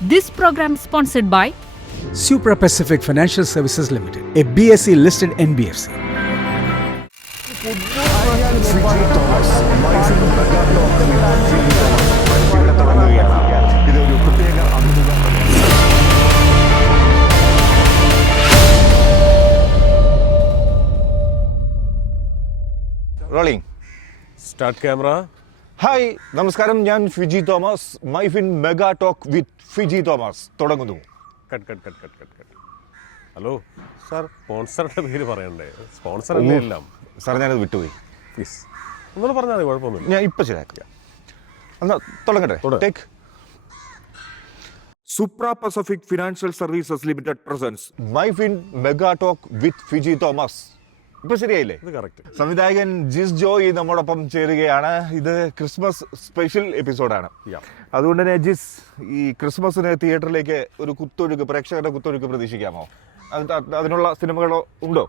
This program is sponsored by Supra Pacific Financial Services Limited, a BSE listed NBFC. Rolling start camera. Hi നമസ്കാരം, ഞാൻ Fiji Thomas. MyFin mega talk with Fiji Thomas തുടങ്ങുന്നു. Hello sir, സ്പോൺസറുടെ പേര് പറയണ്ടേ? Sponsor അല്ലേ എല്ലാം. Sir ഞാനത് വിട്ടുപോയി, please ഒന്നുകൂടെ പറഞ്ഞാൽ മതി, കുഴപ്പമൊന്നുമില്ല. ഞാൻ ഇപ്പം ശരിയാക്കാം. എന്നാൽ തുടങ്ങട്ടെ. Take Supra Pacific Financial Services Limited presents MyFin mega talk with Fiji Thomas. ഇപ്പൊ ശരിയായില്ലേ? ഇത് കറക്റ്റ്. സംവിധായകൻ ജിസ് ജോയ് നമ്മോടൊപ്പം ചേരുകയാണ്. ഇത് ക്രിസ്മസ് സ്പെഷ്യൽ എപ്പിസോഡാണ്. അതുകൊണ്ട് തന്നെ ജിസ്, ഈ ക്രിസ്മസിന് തിയേറ്ററിലേക്ക് ഒരു കുത്തൊഴുക്ക്, പ്രേക്ഷകരുടെ കുത്തൊഴുക്ക് പ്രതീക്ഷിക്കാമോ? അതിനുള്ള സിനിമകളോ ഉണ്ടോ?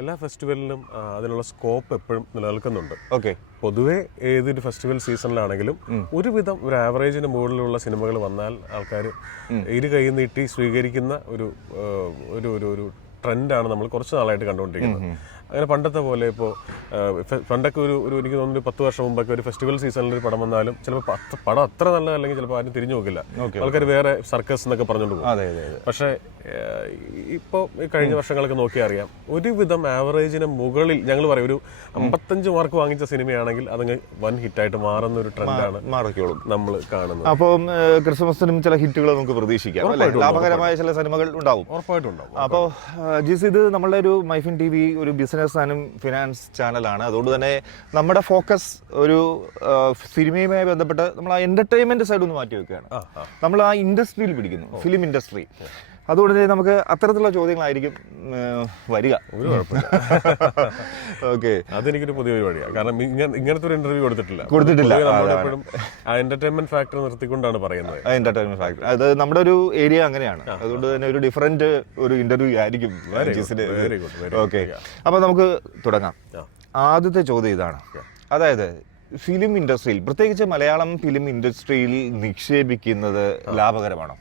എല്ലാ ഫെസ്റ്റിവലിലും അതിനുള്ള സ്കോപ്പ് എപ്പോഴും നിലനിൽക്കുന്നുണ്ട്. ഓക്കെ. പൊതുവെ ഏതൊരു ഫെസ്റ്റിവൽ സീസണിലാണെങ്കിലും ഒരുവിധം ഒരു ആവറേജിന് മുകളിലുള്ള സിനിമകൾ വന്നാൽ ആൾക്കാർ ഇരു കൈ നീട്ടി സ്വീകരിക്കുന്ന ഒരു ട്രെൻഡാണ് നമ്മൾ കുറച്ച് നാളായിട്ട് കണ്ടുകൊണ്ടിരിക്കുന്നത്. അങ്ങനെ പണ്ടത്തെ പോലെ ഇപ്പോൾ പണ്ടൊക്കെ ഒരു എനിക്ക് തോന്നുന്നു 10 വർഷം മുമ്പൊക്കെ ഒരു ഫെസ്റ്റിവൽ സീസണിൽ ഒരു പടം വന്നാലും ചിലപ്പോൾ പടം അത്ര നല്ലതല്ലെങ്കിൽ ചിലപ്പോൾ ആരും തിരിഞ്ഞു നോക്കില്ല. ആൾക്കാർ വേറെ സർക്കസ് എന്നൊക്കെ പറഞ്ഞുകൊണ്ട് പോകും. പക്ഷേ ഇപ്പോൾ കഴിഞ്ഞ വർഷങ്ങളൊക്കെ നോക്കിയാൽ അറിയാം, ഒരുവിധം ആവറേജിന് മുകളിൽ ഞങ്ങൾ പറയും ഒരു 55 മാർക്ക് വാങ്ങിച്ച സിനിമയാണെങ്കിൽ അതങ്ങ് വൻ ഹിറ്റായിട്ട് മാറുന്ന ഒരു ട്രെൻഡാണ് നമ്മൾ കാണുന്നത്. അപ്പം ക്രിസ്മസിനും ചില ഹിറ്റുകൾ നമുക്ക് പ്രതീക്ഷിക്കാം, ലാഭകരമായ ചില സിനിമകൾ ഉണ്ടാവും, ഉറപ്പായിട്ടും ഉണ്ടാവും. അപ്പോൾ ജിസ്, ഇത് നമ്മളുടെ ഒരു മൈഫിൻ TV ഒരു ബിസിനസ് ആൻഡ് ഫിനാൻസ് ചാനലാണ്. അതുകൊണ്ട് തന്നെ നമ്മുടെ ഫോക്കസ് ഒരു സിനിമയുമായി ബന്ധപ്പെട്ട് നമ്മൾ ആ എന്റർടൈൻമെന്റ് സൈഡ് ഒന്ന് മാറ്റി വെക്കുകയാണ്. നമ്മൾ ആ ഇൻഡസ്ട്രിയിൽ പിടിക്കുന്നു, ഫിലിം ഇൻഡസ്ട്രി. അതുകൊണ്ട് തന്നെ നമുക്ക് അത്തരത്തിലുള്ള ചോദ്യങ്ങളായിരിക്കും വരിക. ഒരു കുഴപ്പമില്ല. ഓക്കെ, അതെനിക്കൊരു പുതിയ പരിപാടിയാണ്. കാരണം ഇങ്ങനത്തെ ഒരു ഇന്റർവ്യൂ കൊടുത്തിട്ടില്ല. എപ്പോഴും ആ എന്റർടൈൻമെന്റ് ഫാക്ടർ നിർത്തിക്കൊണ്ടാണ് പറയുന്നത്. എന്റർടൈൻമെന്റ് ഫാക്ടർ അത് നമ്മുടെ ഒരു ഏരിയ അങ്ങനെയാണ്. അതുകൊണ്ട് തന്നെ ഒരു ഡിഫറെന്റ് ഒരു ഇന്റർവ്യൂ ആയിരിക്കും. ഓക്കെ, അപ്പൊ നമുക്ക് തുടങ്ങാം. ആദ്യത്തെ ചോദ്യം ഇതാണ്. അതായത് ഫിലിം ഇൻഡസ്ട്രിയിൽ, പ്രത്യേകിച്ച് മലയാളം ഫിലിം ഇൻഡസ്ട്രിയിൽ നിക്ഷേപിക്കുന്നത് ലാഭകരമാണോ?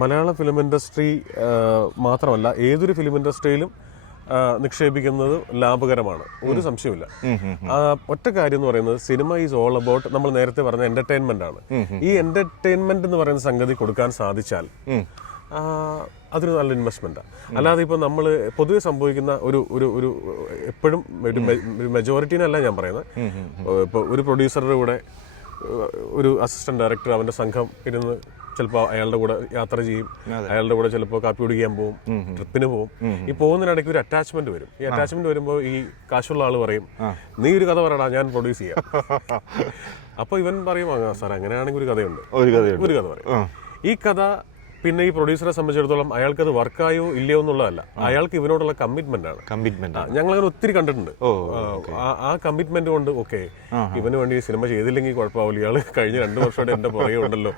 മലയാള ഫിലിം ഇൻഡസ്ട്രി മാത്രമല്ല, ഏതൊരു ഫിലിം ഇൻഡസ്ട്രിയിലും നിക്ഷേപിക്കുന്നത് ലാഭകരമാണ്, ഒരു സംശയമില്ല. ഒറ്റ കാര്യം എന്ന് പറയുന്നത്, സിനിമ ഈസ് ഓൾ അബൌട്ട് നമ്മൾ നേരത്തെ പറഞ്ഞ എന്റർടൈൻമെന്റ് ആണ്. ഈ എന്റർടൈൻമെന്റ് എന്ന് പറയുന്ന സംഗതി കൊടുക്കാൻ സാധിച്ചാൽ അതൊരു നല്ല ഇൻവെസ്റ്റ്മെന്റാണ്. അല്ലാതെ ഇപ്പോൾ നമ്മൾ പൊതുവെ സംഭവിക്കുന്ന ഒരു എപ്പോഴും ഒരു മെജോറിറ്റിനല്ല ഞാൻ പറയുന്നത്, ഇപ്പോൾ ഒരു പ്രൊഡ്യൂസറുടെ കൂടെ ഒരു അസിസ്റ്റന്റ് ഡയറക്ടർ അവന്റെ സംഘം ഇരുന്ന് ചിലപ്പോൾ അയാളുടെ കൂടെ യാത്ര ചെയ്യും, അയാളുടെ കൂടെ ചിലപ്പോൾ കാപ്പി കുടിക്കാൻ പോകും, ട്രിപ്പിന് പോകും. ഈ പോകുന്നതിനിടയ്ക്ക് ഒരു അറ്റാച്ച്മെന്റ് വരും. ഈ അറ്റാച്ച്മെന്റ് വരുമ്പോൾ ഈ കാശുള്ള ആള് പറയും, നീ ഒരു കഥ പറയടാ, ഞാൻ പ്രൊഡ്യൂസ് ചെയ്യാം. അപ്പൊ ഇവൻ പറയും, സാർ അങ്ങനെയാണെങ്കിൽ ഒരു കഥയുണ്ട്, ഒരു കഥ പറയും. ഈ കഥ പിന്നെ ഈ പ്രൊഡ്യൂസറെ സംബന്ധിച്ചിടത്തോളം അയാൾക്കത് വർക്കായോ ഇല്ലയോ എന്നുള്ളതല്ല, അയാൾക്ക് ഇവനോടുള്ള കമ്മിറ്റ്മെന്റ് ആണ്. ഞങ്ങളങ്ങനെ ഒത്തിരി കണ്ടിട്ടുണ്ട്. ആ കമ്മിറ്റ്മെന്റ് കൊണ്ട് ഓക്കെ, ഇവന് വേണ്ടി സിനിമ ചെയ്തില്ലെങ്കിൽ കുഴപ്പമില്ല, ഇയാള് കഴിഞ്ഞ 2 വർഷമായിട്ട് എന്റെ പുറകെ ഉണ്ടല്ലോ,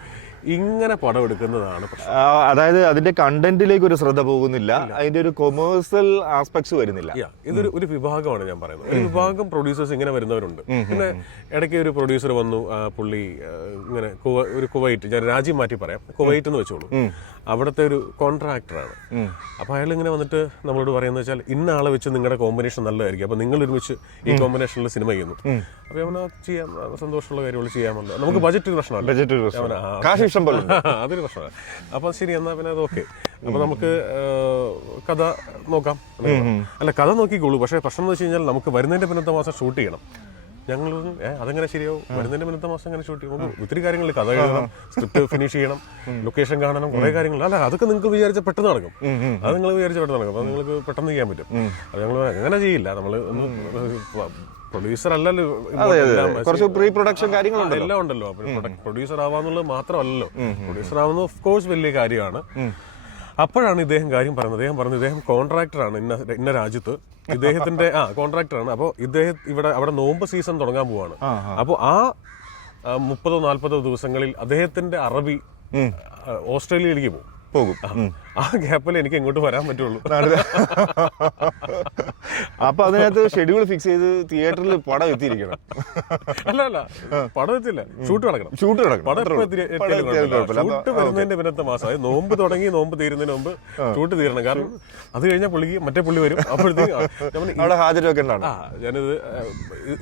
ഇങ്ങനെ പടം എടുക്കുന്നതാണ് പ്രശ്നം. അതായത് അതിന്റെ കണ്ടന്റിലേക്ക് ഒരു ശ്രദ്ധ പോകുന്നില്ല, അതിന്റെ ഒരു കൊമേഴ്സ്യൽ ആസ്പെക്ട്സ് വരുന്നില്ല. ഇതൊരു വിഭാഗമാണ് ഞാൻ പറയുന്നത്. ഒരു വിഭാഗം പ്രൊഡ്യൂസേഴ്സ് ഇങ്ങനെ വരുന്നവരുണ്ട്. പിന്നെ ഇടയ്ക്ക് ഒരു പ്രൊഡ്യൂസർ വന്നു, പുള്ളി ഇങ്ങനെ ഒരു കുവൈറ്റ്, ഞാൻ രാജ്യം മാറ്റി പറയാം, കുവൈറ്റ് എന്ന് വെച്ചോളൂ, അവിടുത്തെ ഒരു കോൺട്രാക്ടറാണ്. അപ്പൊ അയാൾ ഇങ്ങനെ വന്നിട്ട് നമ്മളോട് പറയുന്നത് വെച്ചാൽ, ഇന്ന ആളെ വെച്ച് നിങ്ങളുടെ കോമ്പിനേഷൻ നല്ലതായിരിക്കും, അപ്പൊ നിങ്ങൾ ഒരുമിച്ച് ഈ കോമ്പിനേഷനിൽ സിനിമ ചെയ്യുന്നു. അപ്പൊ അവന് ചെയ്യാൻ സന്തോഷമുള്ള കാര്യങ്ങൾ ചെയ്യാമല്ലോ, നമുക്ക് ബജറ്റ് പ്രശ്നമല്ല, അതൊരു പ്രശ്നമാണ്. അപ്പൊ ശരി, എന്നാ പിന്നെ അത് ഓക്കെ. അപ്പൊ നമുക്ക് കഥ നോക്കാം. അല്ല, കഥ നോക്കിക്കോളൂ, പക്ഷേ പ്രശ്നം എന്ന് വെച്ച് കഴിഞ്ഞാൽ നമുക്ക് വരുന്നതിന്റെ പിന്നത്തെ മാസം ഷൂട്ട് ചെയ്യണം. ഞങ്ങൾ അതെങ്ങനെ ശരിയാവും, വരുന്നതിന്റെ പിന്നത്തെ മാസം അങ്ങനെ ഷൂട്ട് ചെയ്യും, ഒത്തിരി കാര്യങ്ങൾ, കഥ എഴുതണം, സ്ക്രിപ്റ്റ് ഫിനിഷ് ചെയ്യണം, ലൊക്കേഷൻ കാണണം, കുറെ കാര്യങ്ങൾ. അല്ല, അതൊക്കെ നിങ്ങൾക്ക് വിചാരിച്ച പെട്ടെന്ന് നടക്കും, അത് നിങ്ങൾ വിചാരിച്ച പെട്ടെന്ന് നടക്കും, അപ്പൊ നിങ്ങൾക്ക് പെട്ടെന്ന് ചെയ്യാൻ പറ്റും. അത് ഞങ്ങൾ അങ്ങനെ ചെയ്യില്ല. നമ്മള് പ്രൊഡ്യൂസർ അല്ലല്ലോ, കുറച്ച് പ്രീ പ്രൊഡക്ഷൻ കാര്യങ്ങളുണ്ട്, എല്ലാം ഉണ്ടല്ലോ. പ്രൊഡ്യൂസർ ആവാന്നുള്ളത് മാത്രമല്ലല്ലോ, പ്രൊഡ്യൂസർ ആവുന്നത് ഓഫ് കോഴ്സ് വലിയ കാര്യമാണ്. അപ്പോഴാണ് ഇദ്ദേഹം കാര്യം പറയുന്നത്. ഇദ്ദേഹം കോൺട്രാക്ടറാണ് ഇന്ന രാജ്യത്ത്, ഇദ്ദേഹത്തിന്റെ കോൺട്രാക്ടറാണ്. അപ്പോൾ ഇദ്ദേഹം അവിടെ നോമ്പ് സീസൺ തുടങ്ങാൻ പോവാണ്. അപ്പോൾ ആ 30-40 ദിവസങ്ങളിൽ അദ്ദേഹത്തിന്റെ അറബി ഓസ്ട്രേലിയയിലേക്ക് പോകും. പോകും. ആ ഗ്യാപ്പിൽ എനിക്ക് എങ്ങോട്ട് വരാൻ പറ്റുള്ളൂ. അപ്പൊ അതിനകത്ത് ഷെഡ്യൂൾ ഫിക്സ് ചെയ്ത് തിയേറ്ററിൽ പടം എത്തിയിരിക്കണം. അല്ല പടം എത്തില്ല, ഷൂട്ട് നടക്കണം. ഷൂട്ട് നടക്കണം. ഷൂട്ട് വരുന്നതിന്റെ പിന്നത്തെ മാസം, അതായത് നോമ്പ് തുടങ്ങി നോമ്പ് തീരുന്നതിന് മുമ്പ് ഷൂട്ട് തീരണം. കാരണം അത് കഴിഞ്ഞാൽ പുള്ളിക്ക് മറ്റേ പുള്ളി വരും. അപ്പോഴത്തേക്കും അവിടെ ഹാജരൊക്കെണ്ടാണ്. ഞാനിത്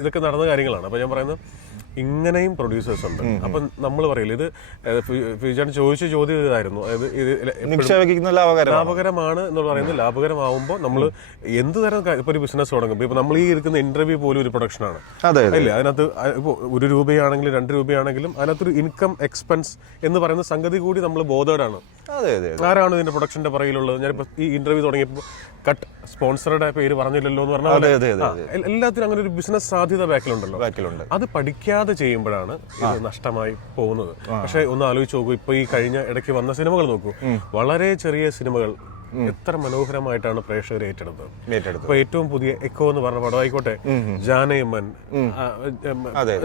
ഇതൊക്കെ നടന്ന കാര്യങ്ങളാണ്. അപ്പൊ ഞാൻ പറയുന്നത് ഇങ്ങനെയും പ്രൊഡ്യൂസേഴ്സ് ഉണ്ട്. അപ്പം നമ്മൾ പറയില്ല, ഇത് ഫിജാൻ ചോദിച്ച ചോദ്യം ഇതായിരുന്നു, അതായത് ഇത് ലാഭകരമാണ് എന്ന് പറയുന്നത്. ലാഭകരമാവുമ്പോൾ നമ്മൾ എന്ത് തരം ഇപ്പൊ ഒരു ബിസിനസ് തുടങ്ങും. ഇപ്പൊ നമ്മൾ ഈ ഇരിക്കുന്ന ഇന്റർവ്യൂ പോലും ഒരു പ്രൊഡക്ഷനാണ് അല്ലേ? അതിനകത്ത് ഇപ്പോൾ ₹1 ₹2 അതിനകത്തൊരു ഇൻകം എക്സ്പെൻസ് എന്ന് പറയുന്ന സംഗതി കൂടി നമ്മൾ ബോധേഡാണ്. ആരാണ് ഇതിന്റെ പ്രൊഡക്ഷന്റെ പുറകിലുള്ളത്? ഞാനിപ്പോ ഈ ഇന്റർവ്യൂ തുടങ്ങിയപ്പോൾ കട്ട് സ്പോൺസറുടെ പേര് പറഞ്ഞില്ലല്ലോ എന്ന് പറഞ്ഞാൽ എല്ലാത്തിനും അങ്ങനെ ഒരു ബിസിനസ് സാധ്യത ബാക്കിലുണ്ടല്ലോ. അത് പഠിക്കാതെ ചെയ്യുമ്പോഴാണ് ഇത് നഷ്ടമായി പോകുന്നത്. പക്ഷെ ഒന്ന് ആലോചിച്ച് നോക്കൂ, ഇപ്പൊ ഈ കഴിഞ്ഞ ഇടയ്ക്ക് വന്ന സിനിമകൾ നോക്കൂ. വളരെ ചെറിയ സിനിമകൾ എത്ര മനോഹരമായിട്ടാണ് പ്രേക്ഷകർ ഏറ്റെടുത്തത്. ഇപ്പൊ ഏറ്റവും പുതിയ എക്കോ എന്ന് പറഞ്ഞ പടം ആയിക്കോട്ടെ, ജാനയമ്മൻ,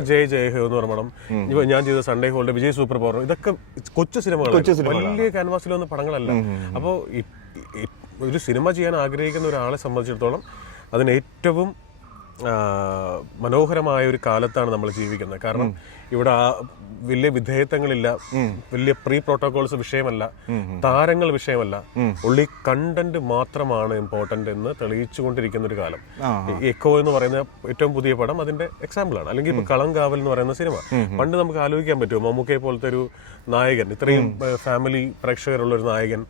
ജയ് ജയ് ഹോ എന്ന് പറഞ്ഞ പടം, ഇപ്പൊ ഞാൻ ചെയ്ത Sunday holiday, Vijay super power, ഇതൊക്കെ കൊച്ചു സിനിമകൾ, വലിയ ക്യാൻവാസിൽ വന്ന പടങ്ങളല്ല. അപ്പോൾ ഒരു സിനിമ ചെയ്യാൻ ആഗ്രഹിക്കുന്ന ഒരാളെ സംബന്ധിച്ചിടത്തോളം അതിന് ഏറ്റവും മനോഹരമായ ഒരു കാലത്താണ് നമ്മൾ ജീവിക്കുന്നത്. കാരണം ഇവിടെ വലിയ വിധേയത്വങ്ങളില്ല, വലിയ പ്രീ പ്രോട്ടോകോൾസ് വിഷയമല്ല, താരങ്ങൾ വിഷയമല്ല, ഉള്ളി കണ്ടന്റ് മാത്രമാണ് ഇമ്പോർട്ടന്റ് എന്ന് തെളിയിച്ചുകൊണ്ടിരിക്കുന്ന ഒരു കാലം. എക്കോ എന്ന് പറയുന്ന ഏറ്റവും പുതിയ പടം അതിന്റെ എക്സാമ്പിളാണ്. അല്ലെങ്കിൽ ഇപ്പൊ കളങ്കാവൽ എന്ന് പറയുന്ന സിനിമ, പണ്ട് നമുക്ക് ആലോചിക്കാൻ പറ്റുമോ മമ്മൂക്കയെ പോലത്തെ ഒരു നായകൻ, ഇത്രയും ഫാമിലി പ്രേക്ഷകരുള്ള ഒരു നായകൻ,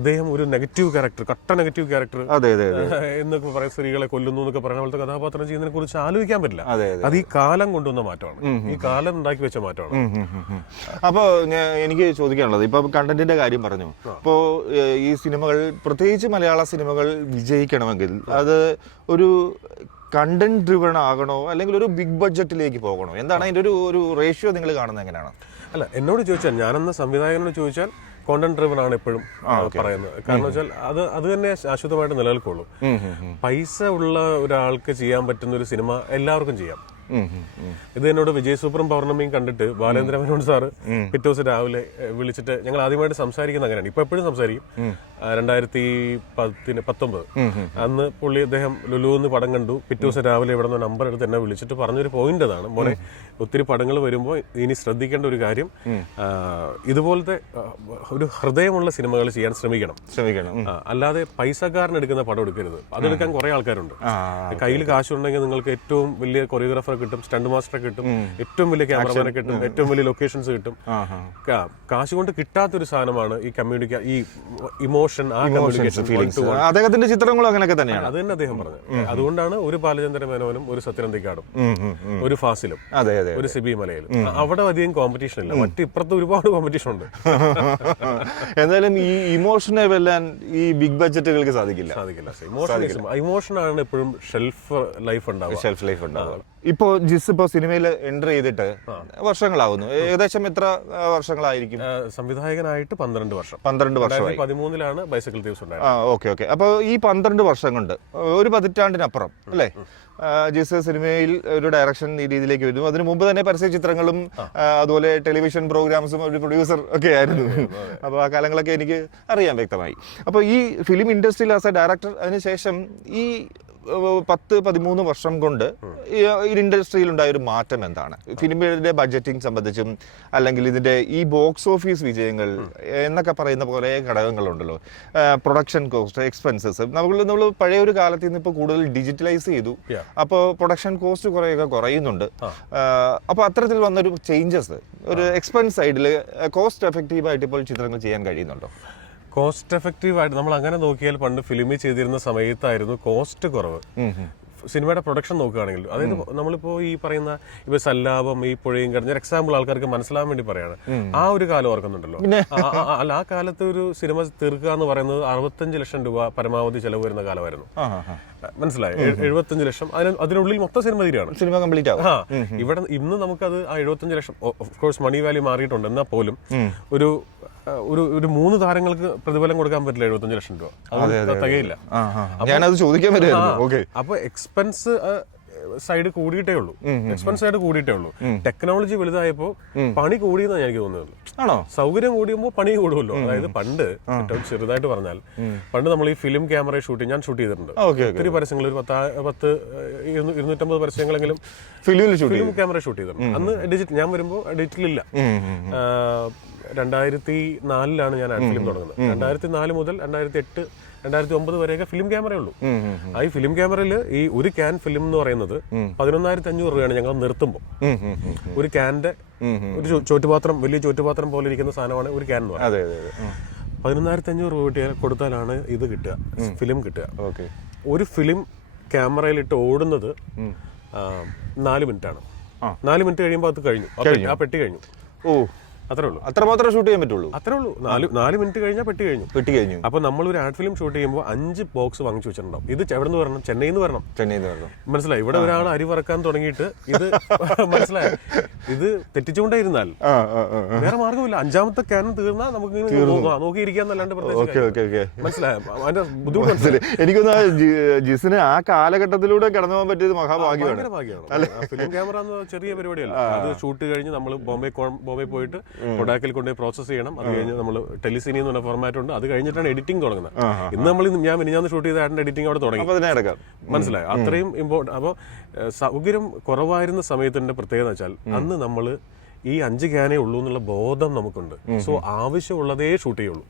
അദ്ദേഹം ഒരു നെഗറ്റീവ് ക്യാരക്ടർ, കട്ട നെഗറ്റീവ് ക്യാരക്ടർ എന്നൊക്കെ പറയുന്ന സ്ത്രീകളെ കൊല്ലുന്നു എന്നൊക്കെ പറയുന്ന പോലത്തെ കഥാപാത്രം ചെയ്യുന്നതിനെ കുറിച്ച് ആലോചിക്കാൻ പറ്റില്ല. അത് ഈ കാലം കൊണ്ടുവന്ന മാറ്റമാണ്, ഈ കാലം ഉണ്ടാക്കി വെച്ച മാറ്റമാണ്. അപ്പോ എനിക്ക് ചോദിക്കാനുള്ളത്, ഇപ്പൊ കണ്ടന്റിന്റെ കാര്യം പറഞ്ഞു. ഇപ്പോ ഈ സിനിമകൾ, പ്രത്യേകിച്ച് മലയാള സിനിമകൾ വിജയിക്കണമെങ്കിൽ അത് ഒരു കണ്ടന്റ് ഡ്രിവൺ ആകണോ അല്ലെങ്കിൽ ഒരു ബിഗ് ബഡ്ജറ്റിലേക്ക് പോകണോ? എന്താണ് അതിന്റെ ഒരു റേഷ്യോ നിങ്ങൾ കാണുന്നത് എങ്ങനെയാണ്? അല്ല, എന്നോട് ചോദിച്ചാൽ, ഞാനെന്ന സംവിധായകനോട് ചോദിച്ചാൽ കോണ്ടന്റ് ഡ്രിവൺ ആണ് എപ്പോഴും പറയുന്നത്. കാരണം വെച്ചാൽ അത് തന്നെ ശാശ്വതമായിട്ട് നിലനിൽക്കുള്ളൂ. പൈസ ഉള്ള ഒരാൾക്ക് ചെയ്യാൻ പറ്റുന്ന ഒരു സിനിമ എല്ലാവർക്കും ചെയ്യാം. ഇത് എന്നോട് വിജയ് സൂപ്പറും പൗർണമിയും കണ്ടിട്ട് ബാലേന്ദ്ര മേനോൻ സാറ് പിറ്റേ ദിവസം രാവിലെ വിളിച്ചിട്ട്, ഞങ്ങൾ ആദ്യമായിട്ട് സംസാരിക്കുന്ന അങ്ങനെയാണ്, ഇപ്പൊ എപ്പോഴും സംസാരിക്കും. 2019 അന്ന് അദ്ദേഹം ലുലുന്ന് പടം കണ്ടു. പിറ്റേ ദിവസം രാവിലെ ഇവിടെ നിന്ന് നമ്പർ എടുത്ത് എന്നെ വിളിച്ചിട്ട് പറഞ്ഞൊരു പോയിന്റ് അതാണ്, മോനെ ഒത്തിരി പടങ്ങൾ വരുമ്പോൾ ഇനി ശ്രദ്ധിക്കേണ്ട ഒരു കാര്യം, ഇതുപോലത്തെ ഒരു ഹൃദയമുള്ള സിനിമകൾ ചെയ്യാൻ ശ്രമിക്കണം. അല്ലാതെ പൈസക്കാരൻ എടുക്കുന്ന പടം എടുക്കരുത്. അതെടുക്കാൻ കുറെ ആൾക്കാരുണ്ട്. കയ്യിൽ കാശുണ്ടെങ്കിൽ നിങ്ങൾക്ക് ഏറ്റവും വലിയ കൊറിയോഗ്രാഫർ കിട്ടും, സ്റ്റണ്ട് മാസ്റ്ററെ കിട്ടും, ഏറ്റവും വലിയ ക്യാമറമാനെ കിട്ടും, ഏറ്റവും വലിയ ലൊക്കേഷൻസ് കിട്ടും. കാശ് കൊണ്ട് കിട്ടാത്തൊരു സാധനമാണ് ഈ ഈ ഇമോഷൻ, ആ കമ്മ്യൂണിക്കേഷൻ. അദ്ദേഹത്തിന്റെ ചിത്രങ്ങളും അങ്ങനെയൊക്കെ തന്നെയാണ്. അത് തന്നെ അദ്ദേഹം പറഞ്ഞത്. അതുകൊണ്ടാണ് ഒരു ബാലചന്ദ്ര മേനോനും ഒരു സത്യനന്ദിക്കാടും ഒരു ഫാസിലും ഒരു സിബി മലയിലും അവിടെ അധികം കോമ്പറ്റീഷൻ ഇല്ല. ഇപ്പുറത്ത് ഒരുപാട് കോമ്പറ്റീഷൻ ഉണ്ട്. എന്തായാലും ഈ ഇമോഷനെ വെല്ലാൻ ഈ ബിഗ് ബഡ്ജറ്റുകൾക്ക് സാധിക്കില്ല. ഇമോഷനാണ് എപ്പോഴും ഷെൽഫ് ലൈഫ് ഉണ്ടാവുക. ഇപ്പോ ജിസ് ഇപ്പോ സിനിമയിൽ എൻ്റർ ചെയ്തിട്ട് വർഷങ്ങളാവുന്നു. ഏകദേശം എത്ര വർഷങ്ങളായിരിക്കും? സംവിധായകനായിട്ട് 12 വർഷം. 12 വർഷം. 2013 ബൈസിക്കിൾ തീവ്സ് ഉണ്ടായത്. ഓക്കെ. അപ്പൊ ഈ 12 വർഷം കൊണ്ട് ഒരു പതിറ്റാണ്ടിനപ്പുറം അല്ലേ ജിസ് സിനിമയിൽ ഒരു ഡയറക്ഷൻ ഈ രീതിയിലേക്ക് വരുന്നു. അതിനു മുമ്പ് തന്നെ പരസ്യ ചിത്രങ്ങളും അതുപോലെ ടെലിവിഷൻ പ്രോഗ്രാംസും ഒരു പ്രൊഡ്യൂസർ ഒക്കെ ആയിരുന്നു. അപ്പോൾ ആ കാലങ്ങളൊക്കെ എനിക്ക് അറിയാൻ വ്യക്തമായി. അപ്പോൾ ഈ ഫിലിം ഇൻഡസ്ട്രിയിൽ ആസ് എ ഡയറക്ടർ അതിനുശേഷം ഈ 10-13 വർഷം കൊണ്ട് ഈ ഇൻഡസ്ട്രിയിൽ ഉണ്ടായൊരു മാറ്റം എന്താണ്? ഫിലിമിന്റെ ബഡ്ജറ്റിംഗ് സംബന്ധിച്ചും അല്ലെങ്കിൽ ഇതിന്റെ ഈ ബോക്സ് ഓഫീസ് വിജയങ്ങൾ എന്നൊക്കെ പറയുന്ന പോലെ ഘടകങ്ങളുണ്ടല്ലോ, പ്രൊഡക്ഷൻ കോസ്റ്റ്, എക്സ്പെൻസസ്. നമ്മൾ പഴയ ഒരു കാലത്ത് നിന്ന് ഇപ്പോൾ കൂടുതൽ ഡിജിറ്റലൈസ് ചെയ്തു. അപ്പോൾ പ്രൊഡക്ഷൻ കോസ്റ്റ് കുറേയൊക്കെ കുറയുന്നുണ്ട്. അപ്പോൾ അത്തരത്തിൽ വന്നൊരു ചേഞ്ചസ് ഒരു എക്സ്പെൻസ് സൈഡിൽ കോസ്റ്റ് എഫക്റ്റീവായിട്ട് ഇപ്പോൾ ചിത്രങ്ങൾ ചെയ്യാൻ കഴിയുന്നുണ്ടോ? കോസ്റ്റ് എഫക്റ്റീവ് ആയിട്ട് നമ്മൾ അങ്ങനെ നോക്കിയാൽ പണ്ട് ഫിലിമിൽ ചെയ്തിരുന്ന സമയത്തായിരുന്നു കോസ്റ്റ് കുറവ്. സിനിമയുടെ പ്രൊഡക്ഷൻ നോക്കുകയാണെങ്കിൽ, അതായത് നമ്മളിപ്പോ ഈ പറയുന്ന ഇപ്പൊ സല്ലാപം, ഈ പുഴയും കടഞ്ഞ എക്സാമ്പിൾ ആൾക്കാർക്ക് മനസ്സിലാൻ വേണ്ടി പറയാണ്. ആ ഒരു കാലം ഓർക്കുന്നുണ്ടല്ലോ. അല്ല, ആ കാലത്ത് ഒരു സിനിമ തീർക്കുക എന്ന് പറയുന്നത് 65 ലക്ഷം രൂപ പരമാവധി ചെലവ് വരുന്ന കാലമായിരുന്നു. മനസ്സിലായി? 75 ലക്ഷം, അതിനുള്ളിൽ മൊത്തം സിനിമ തീരുകയാണ്, സിനിമ കംപ്ലീറ്റ് ആവും. ഇവിടെ ഇന്ന് നമുക്കത് ആ 75 ലക്ഷം ഓഫ് കോഴ്സ് മണി വാല്യൂ മാറിയിട്ടുണ്ട്. എന്നാൽ പോലും ഒരു 3 താരങ്ങൾക്ക് പ്രതിഫലം കൊടുക്കാൻ പറ്റില്ല 75 ലക്ഷം രൂപ. തികയില്ല. ഞാനത് ചോദിക്കാൻ പറ്റും. അപ്പൊ എക്സ്പെൻസ് സൈഡ് കൂടിയിട്ടേ ഉള്ളൂ, എക്സ്പെൻസ് സൈഡ് കൂടിയിട്ടേ ഉള്ളൂ. ടെക്നോളജി വലുതായപ്പോൾ പണി കൂടിയെന്നാണ് എനിക്ക് തോന്നുന്നത്. ആണോ? സൗകര്യം കൂടിയുമ്പോൾ പണി കൂടുമല്ലോ. അതായത് പണ്ട് ഏറ്റവും ചെറുതായിട്ട് പറഞ്ഞാൽ, പണ്ട് നമ്മൾ ഈ ഫിലിം ക്യാമറ ഞാൻ ഷൂട്ട് ചെയ്തിട്ടുണ്ട്. ഒത്തിരി പരസ്യങ്ങൾ, ഒരു 250 പരസ്യങ്ങളെങ്കിലും ഫിലിം ക്യാമറ ഷൂട്ട് ചെയ്തിട്ടുണ്ട്. അന്ന് ഞാൻ വരുമ്പോൾ ഡിജിറ്റലില്ല. 2004 ഞാൻ ഫിലിം തുടങ്ങുന്നത്. 2004 മുതൽ 2008 2009 വരെയൊക്കെ ഫിലിം ക്യാമറ ഉള്ളൂ. ഈ ഫിലിം ക്യാമറയിൽ ഈ ഒരു ക്യാൻ ഫിലിം എന്ന് പറയുന്നത് 11,500 രൂപയാണ് ഞങ്ങൾ നിർത്തുമ്പോൾ. ഒരു ക്യാൻ്റെ ഒരു ചോറ്റുപാത്രം, വലിയ ചോറ്റുപാത്രം പോലെ ഇരിക്കുന്ന സാധനമാണ് ഒരു ക്യാൻ എന്ന് പറയുന്നത്. 11,500 രൂപ കൊടുത്താലാണ് ഇത് കിട്ടുക, ഫിലിം കിട്ടുക. ഒരു ഫിലിം ക്യാമറയിലിട്ട് ഓടുന്നത് 4 മിനിറ്റാണ്. 4 മിനിറ്റ് കഴിയുമ്പോൾ അത് കഴിഞ്ഞു, ആ പെട്ടി കഴിഞ്ഞു. അത്രേ ഉള്ളൂ. അത്ര മാത്രമേ ഷൂട്ട് ചെയ്യാൻ പറ്റുള്ളൂ. അത്രേ ഉള്ളൂ. 4 മിനിറ്റ് കഴിഞ്ഞാൽ പെട്ടി കഴിഞ്ഞു. അപ്പൊ നമ്മൾ ഒരു ആഡ് ഫിലിം ഷൂട്ട് ചെയ്യുമ്പോൾ 5 ബോക്സ് വാങ്ങിച്ചു വെച്ചിട്ടുണ്ടാവും. ഇത് എവിടെ നിന്ന് വരണം? ചെന്നൈയിൽ നിന്ന് വരണം. മനസ്സിലായി? ഇവിടെ ഒരാൾ അരി വറക്കാൻ തുടങ്ങിയിട്ട് ഇത് മനസ്സിലായി, ഇത് തെറ്റിച്ചുകൊണ്ടേയിരുന്നാൽ വേറെ മാർഗമില്ല. 5ാമത്തെ ക്യാൻ തീർന്നാൽ നമുക്ക് നോക്കിയിരിക്കാന്നല്ലാണ്ട് മനസ്സിലായോ? അതിന്റെ ബുദ്ധിമുട്ട് മനസ്സിലായി. എനിക്കൊന്ന് ജിസിന് ആ കാലഘട്ടത്തിലൂടെ കടന്നു പോകാൻ പറ്റിയത് മഹാഭാഗ്യമാണ്. ഫിലിം ക്യാമറ എന്ന് ചെറിയ പരിപാടിയല്ല. അത് ഷൂട്ട് കഴിഞ്ഞ് നമ്മൾ ബോംബെ പോയിട്ട് കൊഡാക്കിൽ കൊണ്ടുപോയി പ്രോസസ് ചെയ്യണം. അത് കഴിഞ്ഞ് നമ്മൾ ടെലിസിനി എന്ന് പറഞ്ഞ ഫോർമാറ്റ് ഉണ്ട്. അത് കഴിഞ്ഞിട്ടാണ് എഡിറ്റിംഗ് തുടങ്ങുന്നത്. ഞാൻ മിനിഞ്ഞാന്ന് ഷൂട്ട് ചെയ്ത ആഡിന്റെ എഡിറ്റിംഗ് അവിടെ തുടങ്ങി. മനസ്സിലായി? അത്രയും ഇമ്പോർട്ടൻ്റ്. അപ്പോൾ സൗകര്യം കുറവായിരുന്ന സമയത്തിന്റെ പ്രത്യേകത വെച്ചാൽ, അന്ന് നമ്മൾ ഈ 5 ക്യാനേ ഉള്ളൂ എന്നുള്ള ബോധം നമുക്കുണ്ട്. സോ ആവശ്യമുള്ളതേ ഷൂട്ട് ചെയ്യുള്ളൂ,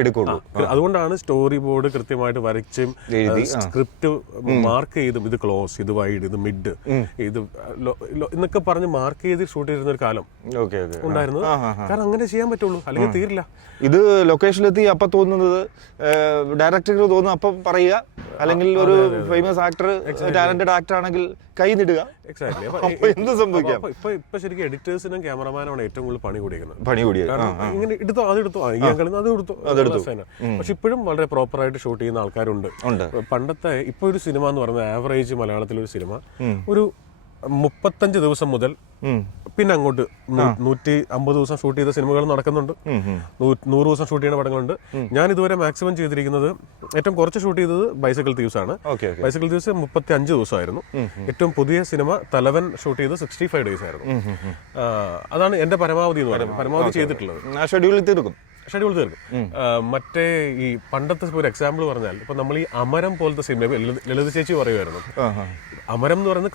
എടുക്കുള്ളൂ. അതുകൊണ്ടാണ് സ്റ്റോറി ബോർഡ് കൃത്യമായിട്ട് വരച്ചും സ്ക്രിപ്റ്റ് മാർക്ക് ചെയ്തും, ഇത് ക്ലോസ്, ഇത് വൈഡ്, ഇത് മിഡ്, ഇത് എന്നൊക്കെ പറഞ്ഞ് മാർക്ക് ചെയ്ത് ഷൂട്ട് ചെയ്തിരുന്ന ഒരു കാലം ഉണ്ടായിരുന്നത്. കാരണം അങ്ങനെ ചെയ്യാൻ പറ്റുള്ളൂ, അല്ലെങ്കിൽ തീരില്ല. ഇത് ലൊക്കേഷനിലെത്തി അപ്പൊ തോന്നുന്നത് ഡയറക്ടർ തോന്നുന്നു അപ്പം പറയുക, അല്ലെങ്കിൽ ഒരു ഫേമസ് ആക്ടർ, ടാലന്റഡ് ആക്ടർ ആണെങ്കിൽ കൈ നിടുക. എന്ത് സംഭവിക്കാം? ഇപ്പൊ ശരിക്കും എഡിറ്റേഴ്സിനും ക്യാമറമാനാണ് ഏറ്റവും കൂടുതൽ പണി കൂടിയത്. ഇങ്ങനെ എടുത്തോ, അതെടുത്തോ, അതെടുത്തോ. പക്ഷെ ഇപ്പോഴും വളരെ പ്രോപ്പറായിട്ട് ഷൂട്ട് ചെയ്യുന്ന ആൾക്കാരുണ്ട്. പണ്ടത്തെ ഇപ്പൊ ഒരു സിനിമ എന്ന് പറയുന്നത് ആവറേജ് മലയാളത്തിലൊരു സിനിമ ഒരു 35 ദിവസം മുതൽ പിന്നെ അങ്ങോട്ട് 150 ദിവസം ഷൂട്ട് ചെയ്ത സിനിമകൾ നടക്കുന്നുണ്ട്. 100 ദിവസം ഷൂട്ട് ചെയ്യുന്ന പടങ്ങളുണ്ട്. ഞാൻ ഇതുവരെ മാക്സിമം ചെയ്തിരിക്കുന്നത്, ഏറ്റവും കുറച്ച് ഷൂട്ട് ചെയ്തത് ബൈസൈക്കിൾ തീവ്സ് ആണ്. ബൈസൈക്കിൾ തീവ്സ് 35 ദിവസമായിരുന്നു. ഏറ്റവും പുതിയ സിനിമ തലവൻ ഷൂട്ട് ചെയ്ത് 65 ഡേയ്സ് ആയിരുന്നു. അതാണ് എന്റെ പരമാവധി എന്ന് പറയുന്നത്. പരമാവധി ചെയ്തിട്ടുള്ളത് ഷെഡ്യൂൾ തീർക്കും. മറ്റേ ഈ പണ്ടത്തെ ഒരു എക്സാമ്പിൾ പറഞ്ഞാൽ, ഇപ്പൊ നമ്മൾ ഈ അമരം പോലത്തെ സിനിമ ലളിത ചേച്ചി പറയുമായിരുന്നു. അമരം എന്ന് പറയുന്നത്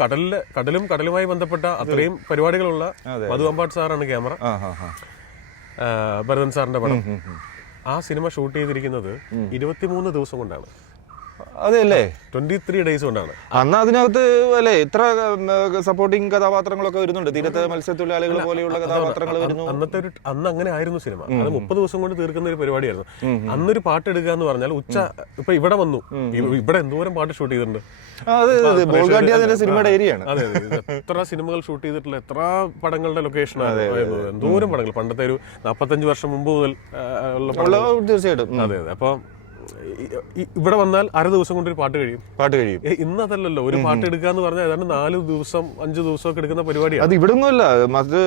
കടലുമായി ബന്ധപ്പെട്ട അത്രയും പരിപാടികളുള്ള മധു അമ്പാട്ട് സാറാണ് ക്യാമറ, ഭരതൻ സാറിന്റെ പടം. ആ സിനിമ ഷൂട്ട് ചെയ്തിരിക്കുന്നത് 23 ദിവസം കൊണ്ടാണ്. അതെല്ലേ? 23 ഡേയ്സ് കൊണ്ടാണ്. അന്ന് അതിനകത്ത് അല്ലെ എത്ര സപ്പോർട്ടിങ് കഥാപാത്രങ്ങളൊക്കെ വരുന്നുണ്ട്. തീരത്തെ മത്സ്യത്തൊഴിലാളികൾ പോലെയുള്ള കഥാപാത്രങ്ങൾ വരുന്നു. അന്ന് അങ്ങനെ ആയിരുന്നു സിനിമ. അത് 30 ദിവസം കൊണ്ട് തീർക്കുന്ന ഒരു പരിപാടിയായിരുന്നു. അന്നൊരു പാട്ട് എടുക്കുക എന്ന് പറഞ്ഞാൽ ഇപ്പൊ ഇവിടെ വന്നു, ഇവിടെ എന്തോരം പാട്ട് ഷൂട്ട് ചെയ്തിട്ടുണ്ട്. സിനിമയുടെ ഏരിയയാണ്. അതെ, എത്ര സിനിമകൾ ഷൂട്ട് ചെയ്തിട്ടുള്ള, എത്ര പടങ്ങളുടെ ലൊക്കേഷൻ ആയിരുന്നു, എന്തോരം പടങ്ങൾ. പണ്ടത്തെ ഒരു 45 വർഷം മുമ്പ് മുതൽ ഉള്ള തീർച്ചയായിട്ടും. അതെ. അപ്പൊ ഇവിടെ വന്നാൽ അര ദിവസം കൊണ്ട് ഒരു പാട്ട് കഴിയും. ഇന്ന് അതല്ലല്ലോ, ഒരു പാട്ട് എടുക്കുക എന്ന് പറഞ്ഞാൽ ഏതാണ്ട് 4 ദിവസം 5 ദിവസം ഒക്കെ എടുക്കുന്ന പരിപാടിയാണ്. അത് ഇവിടെ ഒന്നുമല്ല, മറ്റ്